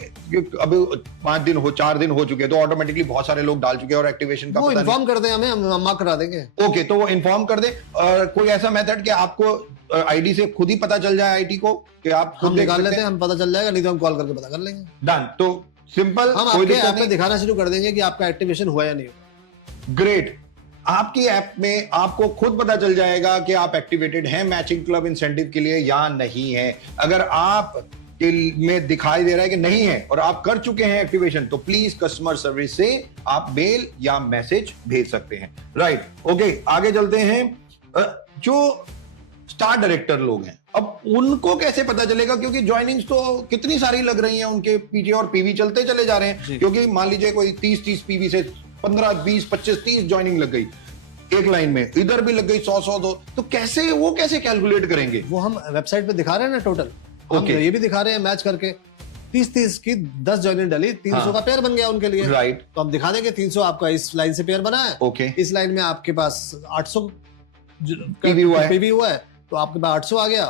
अब 5 दिन हो 4 दिन हो चुके हैं, तो ऑटोमेटिकली बहुत सारे लोग डाल चुके हैं और एक्टिवेशन का वो पता इन्फॉर्म कर दें हमें, हम मार्क करा देंगे। ओके, तो वो इन्फॉर्म कर दे। और कोई ऐसा मेथड कि आपको आईडी से खुद ही पता चल जाए आईटी को कि आप खुद हम देख निकाल सकते लेते हैं? हैं, हम पता चल जाएगा, नहीं तो हम कॉल करके पता कर लेंगे। डन। तो सिंपल, हम कोई आपके दिक्कत ऐप में नहीं। दिखाना शुरू कर देंगे कि आपका एक्टिवेशन हुआ या नहीं हुआ। ग्रेट। आपकी ऐप में आपको खुद पता चल जाएगा कि आप एक्टिवेटेड हैं मैचिंग क्लब इंसेंटिव के लिए या नहीं है। अगर आप के में दिखाई दे रहा है कि नहीं है और आप कर चुके हैं एक्टिवेशन, तो प्लीज कस्टमर सर्विस से आप मेल या मैसेज भेज सकते हैं। Right, okay. आगे चलते हैं। जो स्टार डायरेक्टर लोग हैं, अब उनको कैसे पता चलेगा? क्योंकि ज्वाइनिंग्स तो कितनी सारी लग रही हैं उनके पीछे, और पीवी चलते चले जा रहे हैं। क्योंकि मान लीजिए कोई 30 पीवी से 15 20 25 30 ज्वाइनिंग लग गई एक लाइन में, इधर भी लग गई 100 दो, तो कैसे वो कैसे कैलकुलेट करेंगे? वो हम वेबसाइट पे दिखा रहे हैं ना टोटल। हम ये भी दिखा रहे हैं मैच करके 30 की 10 ज्वाइनिंग डाली, 300 का पेयर बन गया उनके लिए। राइट। तो हम दिखा देंगे 300 आपका इस लाइन से पेयर बना है। ओके। इस लाइन में आपके पास 800 पीवी हुआ है। पीवी हुआ है, तो आपके पास 800 आ गया।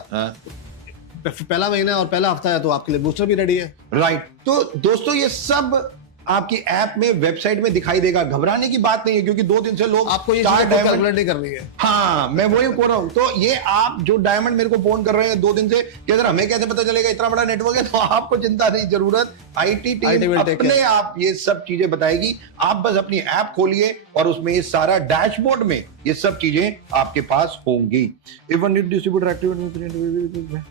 पहला महीना और पहला हफ्ता है, तो आपके लिए बूस्टर भी रेडी है। राइट। तो दोस्तों ये सब आपकी ऐप में, वेबसाइट में दिखाई देगा। घबराने की बात नहीं है, क्योंकि 2 दिन से लोग आपको ये स्टार डायमंड कैलकुलेट नहीं करनी है। हाँ, मैं वही बोल रहा हूं। तो ये आप जो डायमंड मेरे को फोन कर रहे हैं 2 दिन से कि अगर हमें कैसे पता चलेगा, इतना बड़ा नेटवर्क है, तो आपको चिंता नहीं जरूरत। आईटी टीम अपने आप ये सब चीजें बताएगी। आप बस अपनी ऐप खोलिए और उसमें ये सारा डैशबोर्ड में ये सब चीजें आपके पास होंगी। Even distributor active.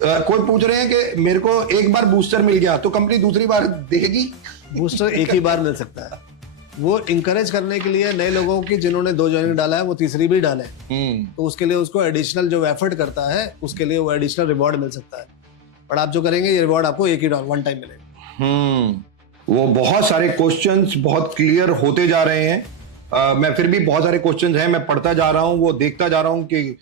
कोई पूछ रहे हैं कि मेरे को एक बार बूस्टर मिल गया तो कंपनी दूसरी बार देगी? बूस्टर एक ही बार मिल सकता है। वो इंकरेज करने के लिए नए लोगों की, जिन्होंने 2 ज्वाइनिंग डाला है वो तीसरी भी डाले, तो उसके लिए उसको एडिशनल जो एफर्ट करता है उसके लिए वो एडिशनल रिवॉर्ड मिल सकता है। और आप जो करेंगे ये रिवॉर्ड आपको एक ही वन टाइम मिलेगा। वो बहुत सारे क्वेश्चंस बहुत क्लियर होते जा रहे हैं। मैं फिर भी बहुत सारे क्वेश्चंस हैं, मैं पढ़ता जा रहा हूं, वो देखता जा रहा हूं कि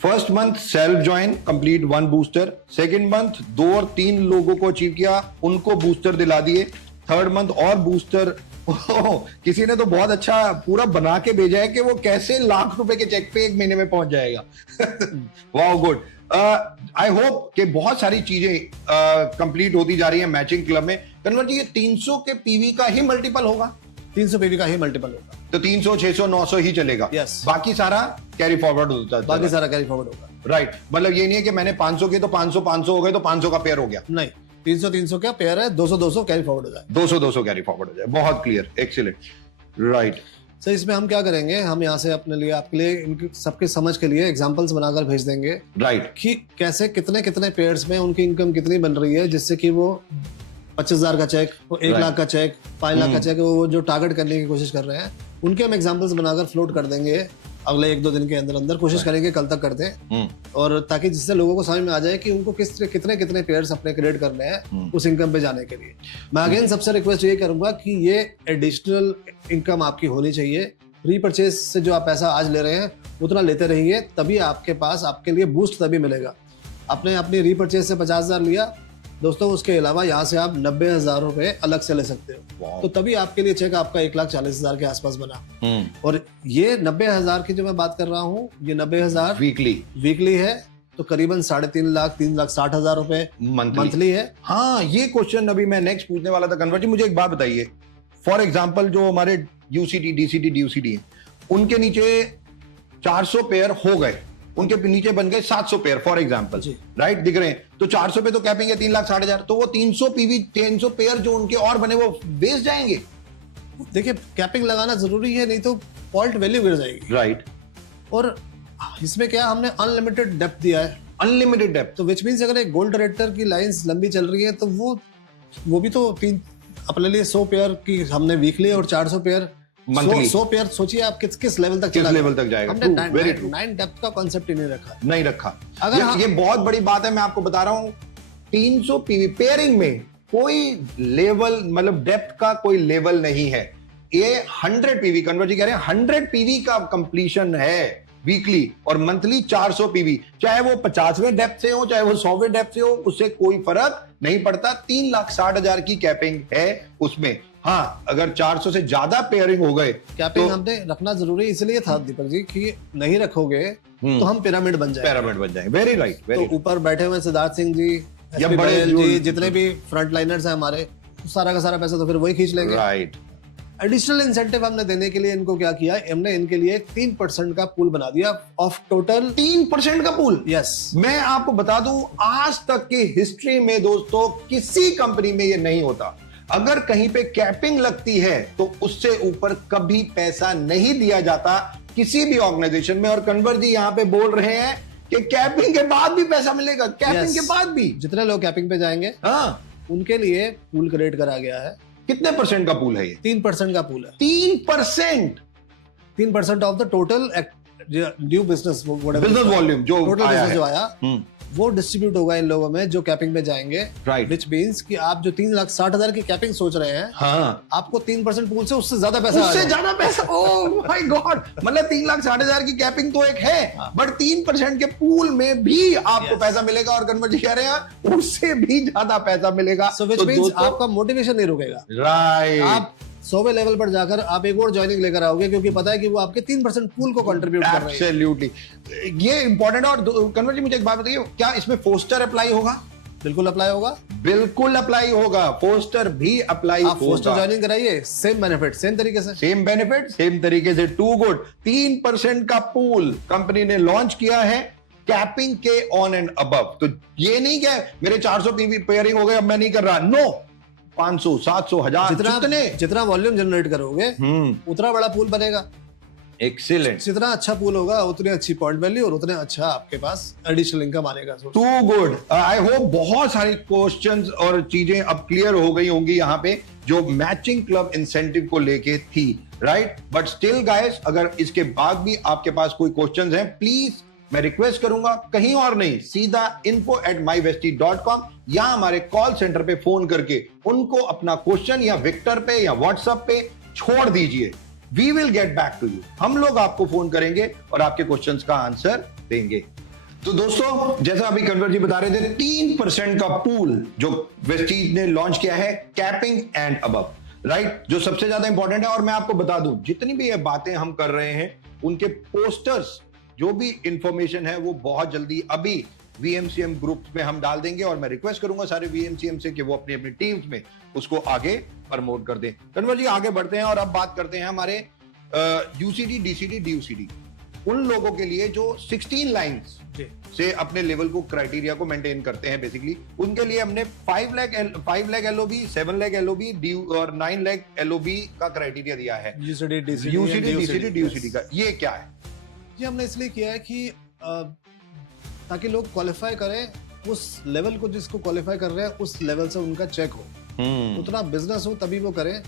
first month self join complete 1 booster, second month 2 और 3 लोगों को अचीव किया, उनको बूस्टर दिला दिए, थर्ड मंथ और बूस्टर। किसी ने तो बहुत अच्छा पूरा बना के भेजा है कि वो कैसे लाख रुपए के चेक पे 1 महीने में पहुंच जाएगा। Wow, good. आई होप कि बहुत सारी चीजें कंप्लीट होती जा रही है मैचिंग क्लब में। कन्वर जी, ये 300 के पीवी का ही मल्टीपल होगा? 300 पीवी का ही मल्टीपल होगा, तो 300 600 900 ही चलेगा। Yes. बाकी सारा कैरी फॉरवर्ड होता है। बाकी सारा कैरी फॉरवर्ड होगा। राइट। मतलब ये नहीं है कि मैंने 500 के तो 500 हो गए तो 500 का पेयर हो गया। नहीं, 300 क्या पेयर है, 200 कैरी फॉरवर्ड हो जाए। 200 कैरी फॉरवर्ड हो जाए। बहुत क्लियर, एक्सीलेंट। राइट। सर, इसमें हम क्या करेंगे, हम यहाँ से अपने लिए, आपके लिए, इनकी सबके समझ के लिए एग्जांपल्स बनाकर भेज देंगे। राइट। कि कैसे कितने कितने पेयर्स में उनकी इनकम कितनी बन रही है, जिससे कि वो 25,000 का चेक, 1 लाख का चेक, 5 लाख का चेक, वो जो टारगेट करने की कोशिश कर रहे हैं, उनके हम एग्जांपल्स बनाकर फ्लोट कर देंगे अगले 1-2 दिन के अंदर अंदर। कोशिश करेंगे कल तक कर दें, और ताकि जिससे लोगों को समझ में आ जाए कि उनको कितने कितने पेयर्स अपने क्रिएट करने हैं उस इनकम पे जाने के लिए। मैं अगेन सबसे रिक्वेस्ट ये करूंगा कि ये एडिशनल इनकम आपकी होनी चाहिए। रीपरचेज से जो आप पैसा आज ले रहे हैं उतना लेते रहिए, तभी आपके पास आपके लिए बूस्ट तभी मिलेगा। आपने अपनी रीपरचेज से 50,000 लिया दोस्तों, उसके अलावा यहाँ से आप 90,000 रुपए अलग से ले सकते हो, तो तभी आपके लिए चेक आपका 1,40,000 के आसपास बना। और ये 90,000 की जो मैं बात कर रहा हूँ, ये 90,000 वीकली है, तो करीबन 3.5 लाख 3,60,000 रुपए मंथली है। हाँ, ये क्वेश्चन अभी मैं नेक्स्ट पूछने वाला था कन्वर जी। मुझे एक बात बताइए, फॉर एग्जाम्पल जो हमारे यूसीडी डीसीडी ड्यूसीडी है, उनके नीचे 400 पेयर हो गए, उनके नीचे बन गए 700 पेयर फॉर एग्जाम्पल, राइट, दिख रहे हैं, तो 400 पे तो कैपिंग है 3,60,000, तो वो 300 पीवी 300 पेयर जो उनके और बने वो बेच जाएंगे। देखिए कैपिंग लगाना जरूरी है, नहीं तो फॉल्ट वैल्यू गिर जाएगी, राइट। और इसमें क्या हमने अनलिमिटेड डेप्थ दिया है, अनलिमिटेड डेप्थ, तो विच मीन्स अगर एक गोल्ड रेक्टर की लाइंस लंबी चल रही है तो वो भी तो अपने लिए 100 पेयर की हमने वीकली और 400 पेयर मंथली, 100 पेयर, सोचिए आप किस लेवल तक जाएगा। हमने 9 डेप्थ का कॉन्सेप्ट ही नहीं रखा। अगर ये बहुत बड़ी बात है, मैं आपको बता रहा हूं, 300 पीवी पेयरिंग में कोई लेवल, मतलब डेप्थ का कोई लेवल नहीं है। ये 100 पीवी, कन्वर्ट जी कह रहे हैं 100 पीवी का कंप्लीशन है वीकली, और मंथली 400 पीवी, चाहे वो 50वें डेप्थ से हो चाहे वो 100वें डेप्थ से हो, उससे कोई फर्क नहीं पड़ता। 3,60,000 की कैपिंग है उसमें। हाँ, अगर 400 से ज्यादा पेयरिंग हो गए, कैपिंग हमने रखना जरूरी इसलिए था दीपक जी कि नहीं रखोगे तो हम पिरामिड बन जाएंगे। Very right. तो ऊपर बैठे हुए सिद्धार्थ सिंह जी या बड़े जी, जितने भी फ्रंट लाइनर्स हैं हमारे, सारा का सारा पैसा तो फिर वही खींच लेंगे। राइट। एडिशनल इंसेंटिव हमने देने के लिए इनको क्या किया, हमने इनके लिए 3% का पूल बना दिया ऑफ टोटल। 3% का पूल? यस। मैं आपको बता दूं, आज तक की हिस्ट्री में दोस्तों किसी कंपनी में ये नहीं होता। अगर कहीं पे कैपिंग लगती है तो उससे ऊपर कभी पैसा नहीं दिया जाता किसी भी ऑर्गेनाइजेशन में। और कन्वर जी यहाँ पे बोल रहे हैं कि कैपिंग के बाद भी पैसा मिलेगा, कैपिंग के बाद भी। जितने लोग कैपिंग पे जाएंगे, हाँ, उनके लिए पूल क्रिएट करा गया है। कितने परसेंट का पूल है ये? 3% का पूल है। 3% of the total new business volume जो आया वो डिस्ट्रीब्यूट होगा इन लोगों में जो कैपिंग में जाएंगे। राइट। विच मीन्स कि आप जो 3,60,000 की कैपिंग सोच रहे हैं, हाँ, आपको 3% पूल से उससे ज्यादा पैसा, ओह माय गॉड, मतलब 3,60,000 की कैपिंग तो एक है, बट 3% के पूल में भी आपको पैसा मिलेगा। और कन्वर जी कह रहे हैं उससे भी ज्यादा पैसा मिलेगा। सो विच मीन्स आपका मोटिवेशन नहीं रुकेगा। राइट। आप 100वें लेवल पर जाकर आप एक और ज्वाइनिंग लेकर आओगे, क्योंकि पता है कि वो आपके 3% पूल को कंट्रीब्यूट कर रहे हैं। एब्सोल्युटली, ये इंपॉर्टेंट है। और कन्वर जी मुझे एक बात बताइए, क्या इसमें फोस्टर अप्लाई होगा? बिल्कुल अप्लाई होगा, बिल्कुल अप्लाई होगा, फोस्टर भी अप्लाई होगा। फोस्टर ज्वाइनिंग कराइए, सेम बेनिफिट, सेम तरीके से, टू गुड। 3% का पूल कंपनी ने लॉन्च किया है कैपिंग के ऑन एंड अबव। तो ये नहीं क्या मेरे 400 पीवी पेयरिंग हो गए, अब मैं नहीं कर रहा, नो, 500, 700, 1000, जितना वॉल्यूम जनरेट करोगे उतना बड़ा पूल बनेगा। एक्सीलेंट। जितना अच्छा पूल होगा उतनी अच्छी पॉइंट वैल्यू और उतने अच्छा आपके पास एडिशनल इनकम आएगा। Too good. आई होप बहुत सारे क्वेश्चंस और चीजें अब क्लियर हो गई होंगी यहाँ पे जो मैचिंग क्लब इंसेंटिव को लेके थी, राइट। बट स्टिल गाइस, अगर इसके बाद भी आपके पास कोई क्वेश्चंस हैं, प्लीज मैं रिक्वेस्ट करूंगा कहीं और नहीं, सीधा info@myvesty.com या हमारे कॉल सेंटर पे फोन करके उनको अपना क्वेश्चन या विक्टर पे या व्हाट्सएप पे छोड़ दीजिए। We will get back to you. हम लोग आपको फोन करेंगे और आपके क्वेश्चंस का आंसर देंगे। तो दोस्तों, जैसा अभी कन्वर जी बता रहे थे, 3% का पूल जो वेस्टीज ने लॉन्च किया है कैपिंग एंड अबव, राइट, जो सबसे ज्यादा इंपॉर्टेंट है। और मैं आपको बता दूं, जितनी भी ये बातें हम कर रहे हैं उनके पोस्टर्स, जो भी इंफॉर्मेशन है वो बहुत जल्दी अभी वीएमसीएम ग्रुप में हम डाल देंगे। और मैं रिक्वेस्ट करूंगा सारे वीएमसीएम से कि वो अपनी अपनी टीम्स में उसको आगे प्रमोट कर दें। कन्वर जी, आगे बढ़ते हैं और अब बात करते हैं हमारे यूसीडी डीसीडी ड्यूसीडी, उन लोगों के लिए जो 16 लाइंस से अपने लेवल को, क्राइटेरिया को मेंटेन करते हैं। बेसिकली उनके लिए हमने 5 लाख एलओबी, 7 लाख एलओबी और 9 लाख एलओबी का क्राइटेरिया दिया है यूसीडी डीसीडी ड्यूसीडी का। ये क्या है? ये हमने इसलिए किया है कि ताकि लोग क्वालिफाई करें उस लेवल को, जिसको क्वालिफाई कर रहे हैं उस लेवल से उनका चेक हो, उतना बिजनेस हो तभी वो करें,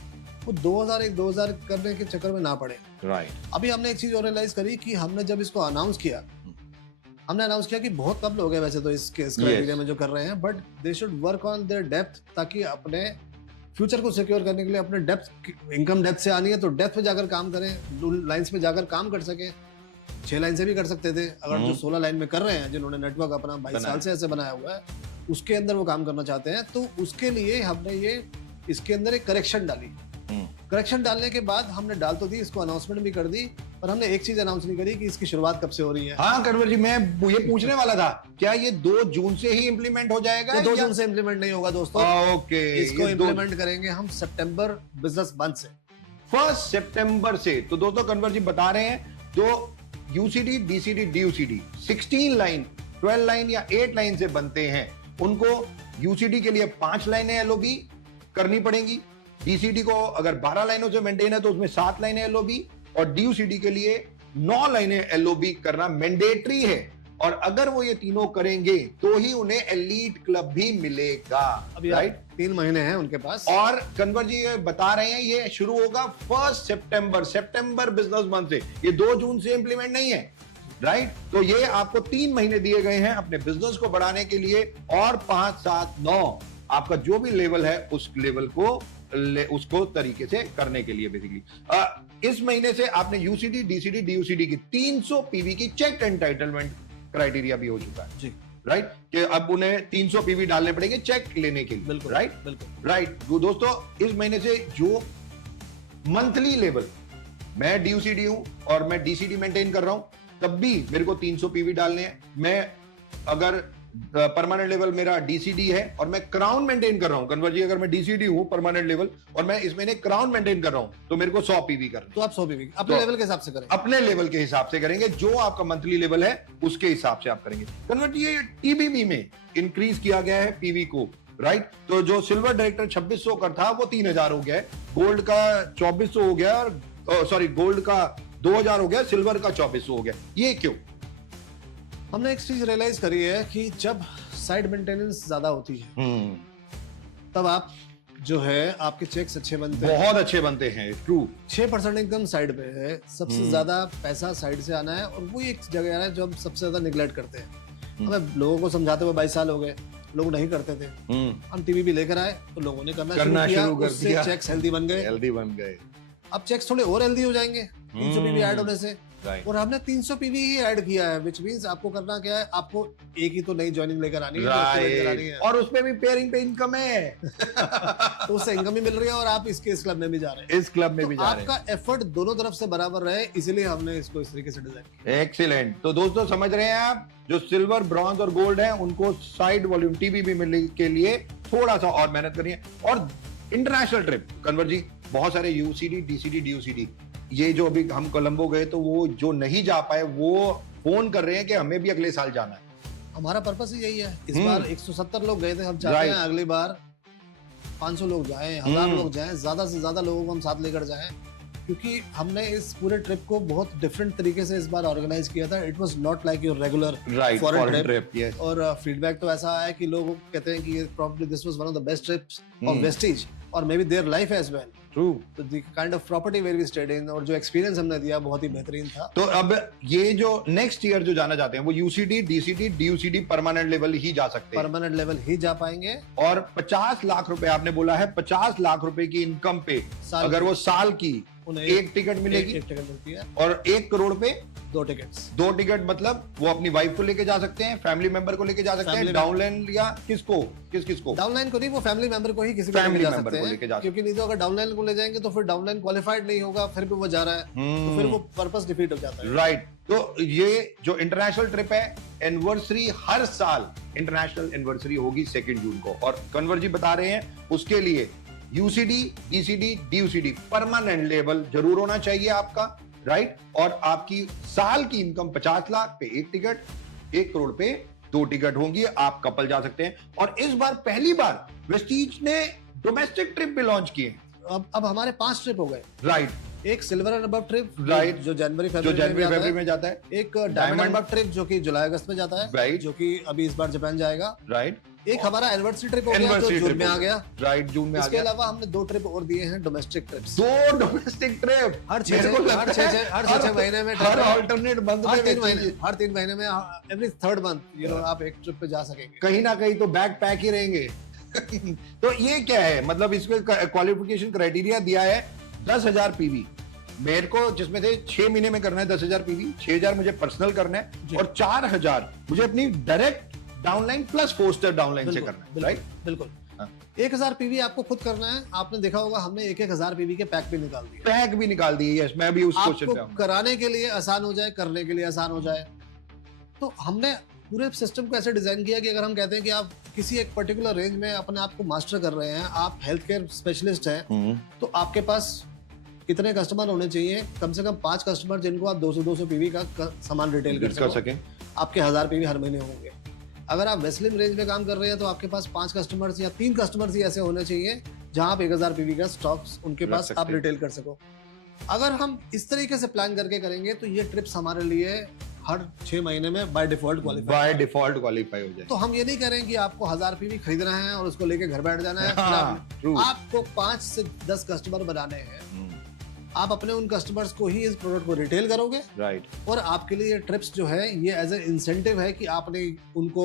वो 2000 करने के चक्कर में ना पड़े। राइट। अभी हमने एक चीज और रियलाइज करी कि हमने जब इसको अनाउंस किया, हमने अनाउंस किया कि बहुत कम लोग हैं वैसे तो इस क्राइटेरिया में जो कर रहे हैं, but they should work on their depth, ताकि अपने फ्यूचर को सिक्योर करने के लिए अपने डेप्थ, इनकम डेप्थ से आनी है तो डेप्थ पे जाकर काम करें, लाइंस पे जाकर काम कर सके। 6 लाइन से भी कर सकते थे, अगर जो 16 लाइन में कर रहे हैं, जिन्होंने नेटवर्क अपना 22 साल से ऐसे बनाया हुआ है, उसके अंदर वो काम करना चाहते हैं, तो उसके लिए हमने ये इसके अंदर एक करेक्शन डाली करेक्शन डालने के बाद हमने डाल तो दी, इसको अनाउंसमेंट भी कर दी, पर हमने एक चीज अनाउंस नहीं करी कि इसकी शुरुआत कब से हो रही है। हाँ कन्वर जी, मैं ये पूछने वाला था, क्या ये 2 जून से ही इंप्लीमेंट हो जाएगा? ये 2 जून से इंप्लीमेंट नहीं होगा दोस्तों। ओके, इसको इंप्लीमेंट करेंगे हम सितंबर बिजनेस मंथ से, 1 सितंबर से। तो दोस्तों कन्वर जी बता रहे हैं, जो यूसीडी, डीसीडी, डीयूसीडी 16 लाइन, 12 लाइन या 8 लाइन से बनते हैं, उनको यूसीडी के लिए 5 लाइनें एलओबी करनी पड़ेंगी। डीसीडी को अगर 12 लाइनों से मेंटेन है तो उसमें 7 लाइनें एलओबी, और डीयूसीडी के लिए 9 लाइनें एलओबी करना मैंडेटरी है। और अगर वो ये तीनों करेंगे तो ही उन्हें एलीट क्लब भी मिलेगा। अभी राइट, 3 महीने हैं उनके पास। और कन्वर जी ये बता रहे हैं ये शुरू होगा 1 सितंबर, सितंबर बिजनेस मंथ से, ये 2 जून से इंप्लीमेंट नहीं है। राइट, तो ये आपको 3 महीने दिए गए हैं अपने बिजनेस को बढ़ाने के लिए, और 5, 7, 9 आपका जो भी लेवल है उस लेवल को उसको तरीके से करने के लिए बेसिकली। इस महीने से आपने यूसीडी, डीसीडी, डीयूसीडी की 300 पीवी की चेक एंटाइटलमेंट क्राइटेरिया भी हो चुका है जी, राइट, कि अब उन्हें 300 पीवी डालने पड़ेंगे चेक लेने के लिए। बिल्कुल राइट, बिल्कुल राइट। तो दोस्तों इस महीने से जो मंथली लेवल, मैं डीयूसीडी हूं और मैं डीसीडी मेंटेन कर रहा हूं, तब भी मेरे को 300 पीवी डालने हैं। मैं अगर परमानेंट लेवल मेरा डीसीडी है और मैं क्राउन मेंटेन कर रहा हूं, कन्वर जी अगर मैं डीसीडी हूं परमानेंट लेवल और मैं इसमें क्राउन मेंटेन कर रहा हूं, तो मेरे को 100 पीवी करना। तो आप 100 पीवी अपने तो लेवल के हिसाब से करें, अपने लेवल के हिसाब से करेंगे, जो आपका मंथली लेवल है उसके हिसाब से आप करेंगे। कन्वर्ट ये टीबीबी में इंक्रीज किया गया है पीवी को। राइट, तो जो सिल्वर डायरेक्टर 2600 का था वो 3000 हो गया है, गोल्ड का 2400 हो गया, और सॉरी गोल्ड का 2000 हो गया, सिल्वर का 2400 हो गया। ये क्यों? हमने एक चीज रियलाइज करी है कि जब साइड मेंटेनेंस ज्यादा होती है तब आप जो है आपके चेक्स अच्छे बनते हैं, बहुत अच्छे बनते हैं। ट्रू, 6% इनकम साइड पे है, सबसे ज्यादा पैसा साइड से आना है, और वो एक जगह आना है जो हम सबसे ज्यादा निगलेक्ट करते हैं। हमें लोगों को समझाते हुए 22 साल हो गए, लोग नहीं करते थे। हम टीवी भी लेकर आए तो लोगों ने करना शुरू किया, उससे चेक्स हेल्दी बन गए। अब चेक्स थोड़े और हेल्दी हो जाएंगे 300 पीवी ऐड होने से। और हमने 300 पीवी ही ऐड किया है, विच मींस आपको करना क्या है, आपको एक ही तो नई ज्वाइनिंग लेकर आनी है, और उसमें भी पेयरिंग पे इनकम है तो उससे इनकम भी मिल रही है, और आप इसके इस क्लब में भी जा रहे हैं, इस क्लब में भी जा रहे हैं। आपका एफर्ट दोनों तरफ से बराबर रहे, इसीलिए हमने इसको इस तरीके से डिजाइन किया। एक्सीलेंट। तो दोस्तों समझ रहे हैं आप, जो सिल्वर, ब्रॉन्ज और गोल्ड है उनको साइड वॉल्यूम टीबीबी मिलने के लिए थोड़ा सा और मेहनत करनी है। और इंटरनेशनल ट्रिप, कन्वर जी बहुत सारे यूसीडी, डीसीडी, डीयूसीडी, ये जो अभी हम कोलंबो गए तो वो जो नहीं जा पाए वो फोन कर रहे हैं कि हमें भी अगले साल जाना है। हमारा पर्पस ही यही है। इस बार 170 लोग गए थे, हम चाहते हैं अगली बार 500 लोग जाएं, 1000 लोग जाएं, ज्यादा से ज्यादा लोगों को हम साथ लेकर जाएं, क्योंकि हमने इस पूरे ट्रिप को बहुत डिफरेंट तरीके से इस बार ऑर्गेनाइज किया था। It was not like your regular foreign trip. yes. और फीडबैक तो ऐसा आया कि लोग कहते हैं कि probably this was one of the best trips of Vestige, और may be their life as well. True, तो the kind of property where we stayed in, और जो एक्सपीरियंस हमने दिया बहुत ही बेहतरीन था। तो अब ये जो नेक्स्ट ईयर जो जाना चाहते हैं वो यूसीडी, डीसीडी, डीयूसीडी परमानेंट लेवल ही जा सकते हैं, परमानेंट लेवल ही जा पाएंगे। और 50 लाख रुपए आपने बोला है, 50 लाख रुपए की इनकम पे अगर वो साल की उन्हें एक टिकट मिलेगी, एक टिकट मिलती है, और 1 करोड़ पे 2 टिकट्स। 2 टिकट, मतलब वो अपनी वाइफ को लेके जा सकते हैं, फैमिली मेंबर को लेके जा सकते हैं, डाउनलाइन या किसको, किसको डाउनलाइन को नहीं, वो फैमिली मेंबर को ही किसी को फैमिली लेके जा मेंबर सकते को लेके जा हैं, क्योंकि नहीं तो अगर डाउनलाइन को ले जाएंगे तो फिर डाउनलाइन क्वालिफाइड नहीं होगा, फिर भी वो जा रहा है तो फिर वो पर्पस डिफीट हो जाता है। राइट, तो ये जो इंटरनेशनल ट्रिप है, एनिवर्सरी हर साल इंटरनेशनल एनिवर्सरी होगी 2 जून को, और कन्वर जी बता रहे हैं उसके लिए यूसीडी, डीसीडी, डीयूसीडी परमानेंट लेवल जरूर होना चाहिए आपका। राइट, और आपकी साल की इनकम 50 लाख पे 1 टिकट, 1 करोड़ पे 2 टिकट होंगी, आप कपल जा सकते हैं। और इस बार पहली बार वेस्टीज ने डोमेस्टिक ट्रिप भी लॉन्च किए। अब हमारे 5 ट्रिप हो गए। राइट, एक silver and above trip, right, जो जनवरी फरवरी में जाता है, एक डायमंड एंड अबव ट्रिप जो कि जुलाई अगस्त में जाता है, राइट, जो कि अभी इस बार जापान जाएगा। राइट, एक हमारा एनिवर्सरी ट्रिप हो गया जो जून में आ गया। राइट, जून में आ गया। इसके अलावा हमने 2 ट्रिप और दिए हैं डोमेस्टिक ट्रिप्स। 2 डोमेस्टिक ट्रिप हर 6 महीने में, हर अल्टरनेट मंथ में, हर 3 महीने में, every 3rd month you know आप एक ट्रिप पे जा सकेंगे। कहीं ना कहीं तो बैक पैक ही रहेंगे तो ये क्या है, मतलब इसमें क्वालिफिकेशन क्राइटेरिया दिया है 10,000 पीवी मेरे को, जिसमें से 6 महीने में करना है 10,000 पीवी, 6,000 मुझे पर्सनल करना है, और 4,000 मुझे अपनी direct downline plus 4 star downline से करना है। राइट, बिल्कुल। हाँ। 1000 पीवी आपको खुद करना है। आपने देखा होगा हमने 1000 पीवी के पैक भी निकाल दिए। पैक भी निकाल दिए, यस, मैं भी उस क्वेश्चन पे आपको आऊंगा। कराने के लिए आसान हो जाए, करने के लिए आसान हो जाए। तो हमने पूरे सिस्टम को ऐसे डिजाइन किया कि अगर हम कहते हैं कि आप किसी एक पर्टिकुलर रेंज में अपने आप को मास्टर कर रहे हैं, आप हेल्थ केयर स्पेशलिस्ट हैं, तो आपके पास कितने कस्टमर होने चाहिए? कम से कम 5 कस्टमर जिनको आप 200 पीवी का सामान रिटेल कर सकें। आपके 1000 पीवी हर महीने होंगे। अगर आप वेस्लिन रेंज में काम कर रहे हैं तो आपके पास 5 कस्टमर्स या 3 कस्टमर्स ही ऐसे होने चाहिए जहां आप 1000 पीवी का स्टॉक्स उनके रख पास सकते आप हैं। रिटेल कर सको। अगर हम इस तरीके से प्लान करके करेंगे तो ये ट्रिप्स हमारे लिए हर 6 महीने में by default by default qualify हो जाए। तो हम ये नहीं कह रहे हैं कि आपको 1000 पीवी खरीदना है और उसको लेके घर बैठ जाना है। हाँ, true। आपको 5 से 10 कस्टमर बनाने हैं। आप अपने उन कस्टमर्स को ही इस प्रोडक्ट को रिटेल करोगे, राइट। और आपके लिए ट्रिप्स जो है ये एज ए इंसेंटिव है कि आपने उनको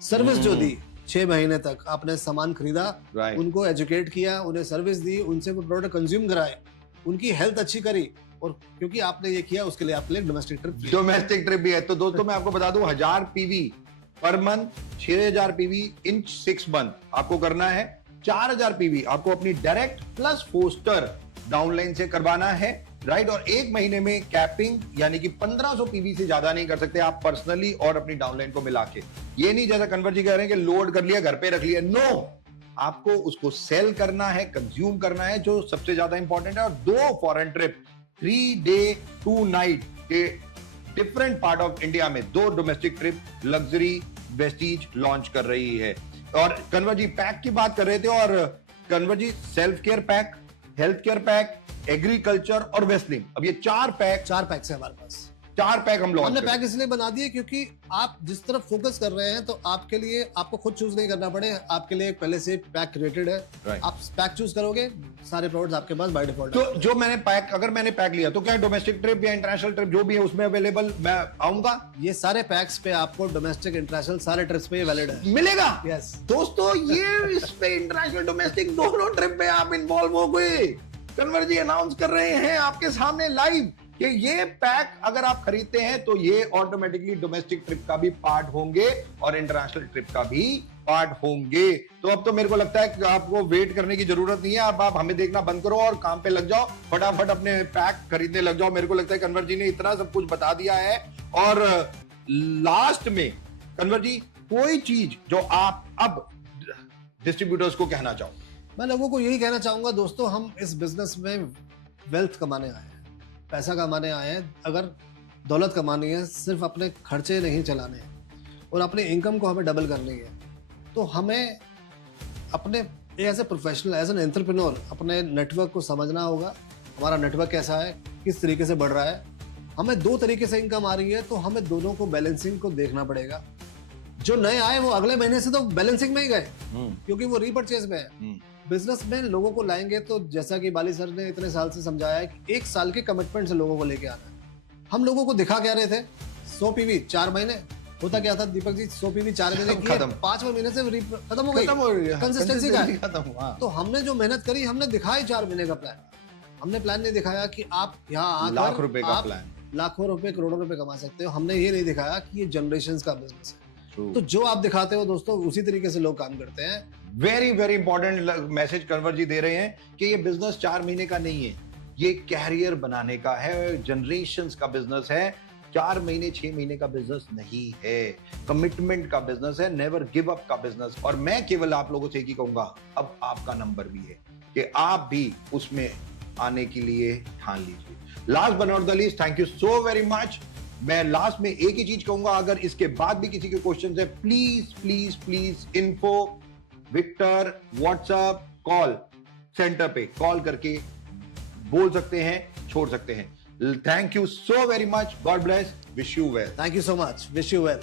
सर्विस जो दी 6 महीने तक, आपने सामान खरीदा, Right। उनको एजुकेट किया, उन्हें सर्विस दी, उनसे वो प्रोडक्ट कंज्यूम कराए, उनकी हेल्थ अच्छी करी, और क्योंकि आपने ये किया उसके लिए आपके लिए डोमेस्टिक ट्रिप भी है। तो दोस्तों मैं आपको बता दूं, 1000 पीवी पर मंथ, 6000 पीवी इन 6 मंथ आपको करना है। 4000 पीवी आपको अपनी डायरेक्ट प्लस पोस्टर डाउनलाइन से करवाना है, राइट। और 1 महीने में कैपिंग यानी कि 1500 पीवी से ज्यादा नहीं कर सकते आप पर्सनली और अपनी डाउनलाइन को मिला के। ये नहीं जैसा कन्वर जी कह रहे हैं कि लोड कर लिया घर पे रख लिया, नो, आपको उसको सेल करना है, कंज्यूम करना है, जो सबसे ज्यादा इंपॉर्टेंट है। और 2 फॉरेन ट्रिप 3 डे 2 नाइट के डिफरेंट पार्ट ऑफ इंडिया में 2 domestic trip luxury Vestige launch कर रही है। और कन्वर जी पैक की बात कर रहे थे, और Kanwar ji self care pack, health care pack, agriculture और वेस्लिन, अब ये 4 पैक है हमारे पास। 4 पैक हम लॉन्च हमने कर पैक इसलिए बना दिए क्योंकि आप जिस तरफ फोकस कर रहे हैं तो आपके लिए आपको खुद चूज नहीं करना पड़े, आपके लिए पहले से पैक क्रिएटेड है। Right। आप पैक चूज करोगे, सारे प्रोडक्ट्स आपके पास बाय डिफॉल्ट। तो जो मैंने पैक, अगर मैंने पैक लिया तो क्या डोमेस्टिक ट्रिप या इंटरनेशनल ट्रिप जो भी है उसमें अवेलेबल मैं आऊंगा? ये सारे पैक्स पे आपको डोमेस्टिक इंटरनेशनल सारे ट्रिप्स पे वैलिड है, मिलेगा। यस। दोस्तों ये इस पे इंटरनेशनल डोमेस्टिक दोनों ट्रिप पे आप इन्वॉल्व हो गए। कन्वर जी अनाउंस कर रहे हैं आपके सामने लाइव कि ये पैक अगर आप खरीदते हैं तो ये ऑटोमेटिकली डोमेस्टिक ट्रिप का भी पार्ट होंगे और इंटरनेशनल ट्रिप का भी पार्ट होंगे। तो अब तो मेरे को लगता है कि आपको वेट करने की जरूरत नहीं है, अब आप हमें देखना बंद करो और काम पे लग जाओ, फटाफट अपने पैक खरीदने लग जाओ। मेरे को लगता है कन्वर जी ने इतना सब कुछ बता दिया है। और लास्ट में कन्वर जी कोई चीज जो आप अब डिस्ट्रीब्यूटर्स को कहना चाहो? मैं लोगों को यही कहना चाहूंगा दोस्तों, हम इस बिजनेस में वेल्थ कमाने आए हैं, पैसा कमाने आए हैं। अगर दौलत कमानी है, सिर्फ अपने खर्चे नहीं चलाने हैं और अपने इनकम को हमें डबल करनी है, तो हमें अपने as a professional, as an entrepreneur अपने नेटवर्क को समझना होगा। हमारा नेटवर्क कैसा है, किस तरीके से बढ़ रहा है, हमें 2 तरीके से इनकम आ रही है, तो हमें दोनों को बैलेंसिंग को देखना पड़ेगा। जो नए आए वो अगले महीने से तो बैलेंसिंग में ही गए क्योंकि वो रीपरचेज में है। बिजनेस में लोगों को लाएंगे तो जैसा कि बाली सर ने इतने साल से समझाया है कि 1 साल के कमिटमेंट से लोगों को लेके आना है। हम लोगों को दिखा क्या रहे थे, 100 पीवी 4 महीने, होता क्या था दीपक जी, 100 पीवी 4 महीने की, 5वें महीने से खत्म हो गई, कंसिस्टेंसी का। तो हमने जो मेहनत करी, हमने दिखाई 4 महीने का प्लान। हमने प्लान नहीं दिखाया कि आप यहाँ आकर लाख रुपए का प्लान, लाखों रुपए करोड़ों रुपए कमा सकते हो। हमने ये नहीं दिखाया कि ये जनरेशंस का बिजनेस है। तो जो आप दिखाते हो दोस्तों, उसी तरीके से लोग काम करते हैं। Very very important message Kanwar ji दे रहे हैं कि ये बिजनेस 4 महीने का नहीं है, ये कैरियर बनाने का है, जनरेशंस का बिजनेस है। 4 महीने 6 महीने का बिजनेस नहीं है, कमिटमेंट का बिजनेस है, नेवर गिव अप का बिजनेस। और मैं केवल आप लोगों से एक ही कहूंगा, अब आपका नंबर भी है कि आप भी उसमें आने के लिए ठान लीजिए। Last but not the least, thank you so very much. मैं लास्ट में एक ही चीज कहूंगा, अगर इसके बाद भी किसी के क्वेश्चन है, please please please info Victor WhatsApp call center पे कॉल करके बोल सकते हैं, छोड़ सकते हैं। Thank you so very much, God bless, wish you well. Thank you so much, wish you well.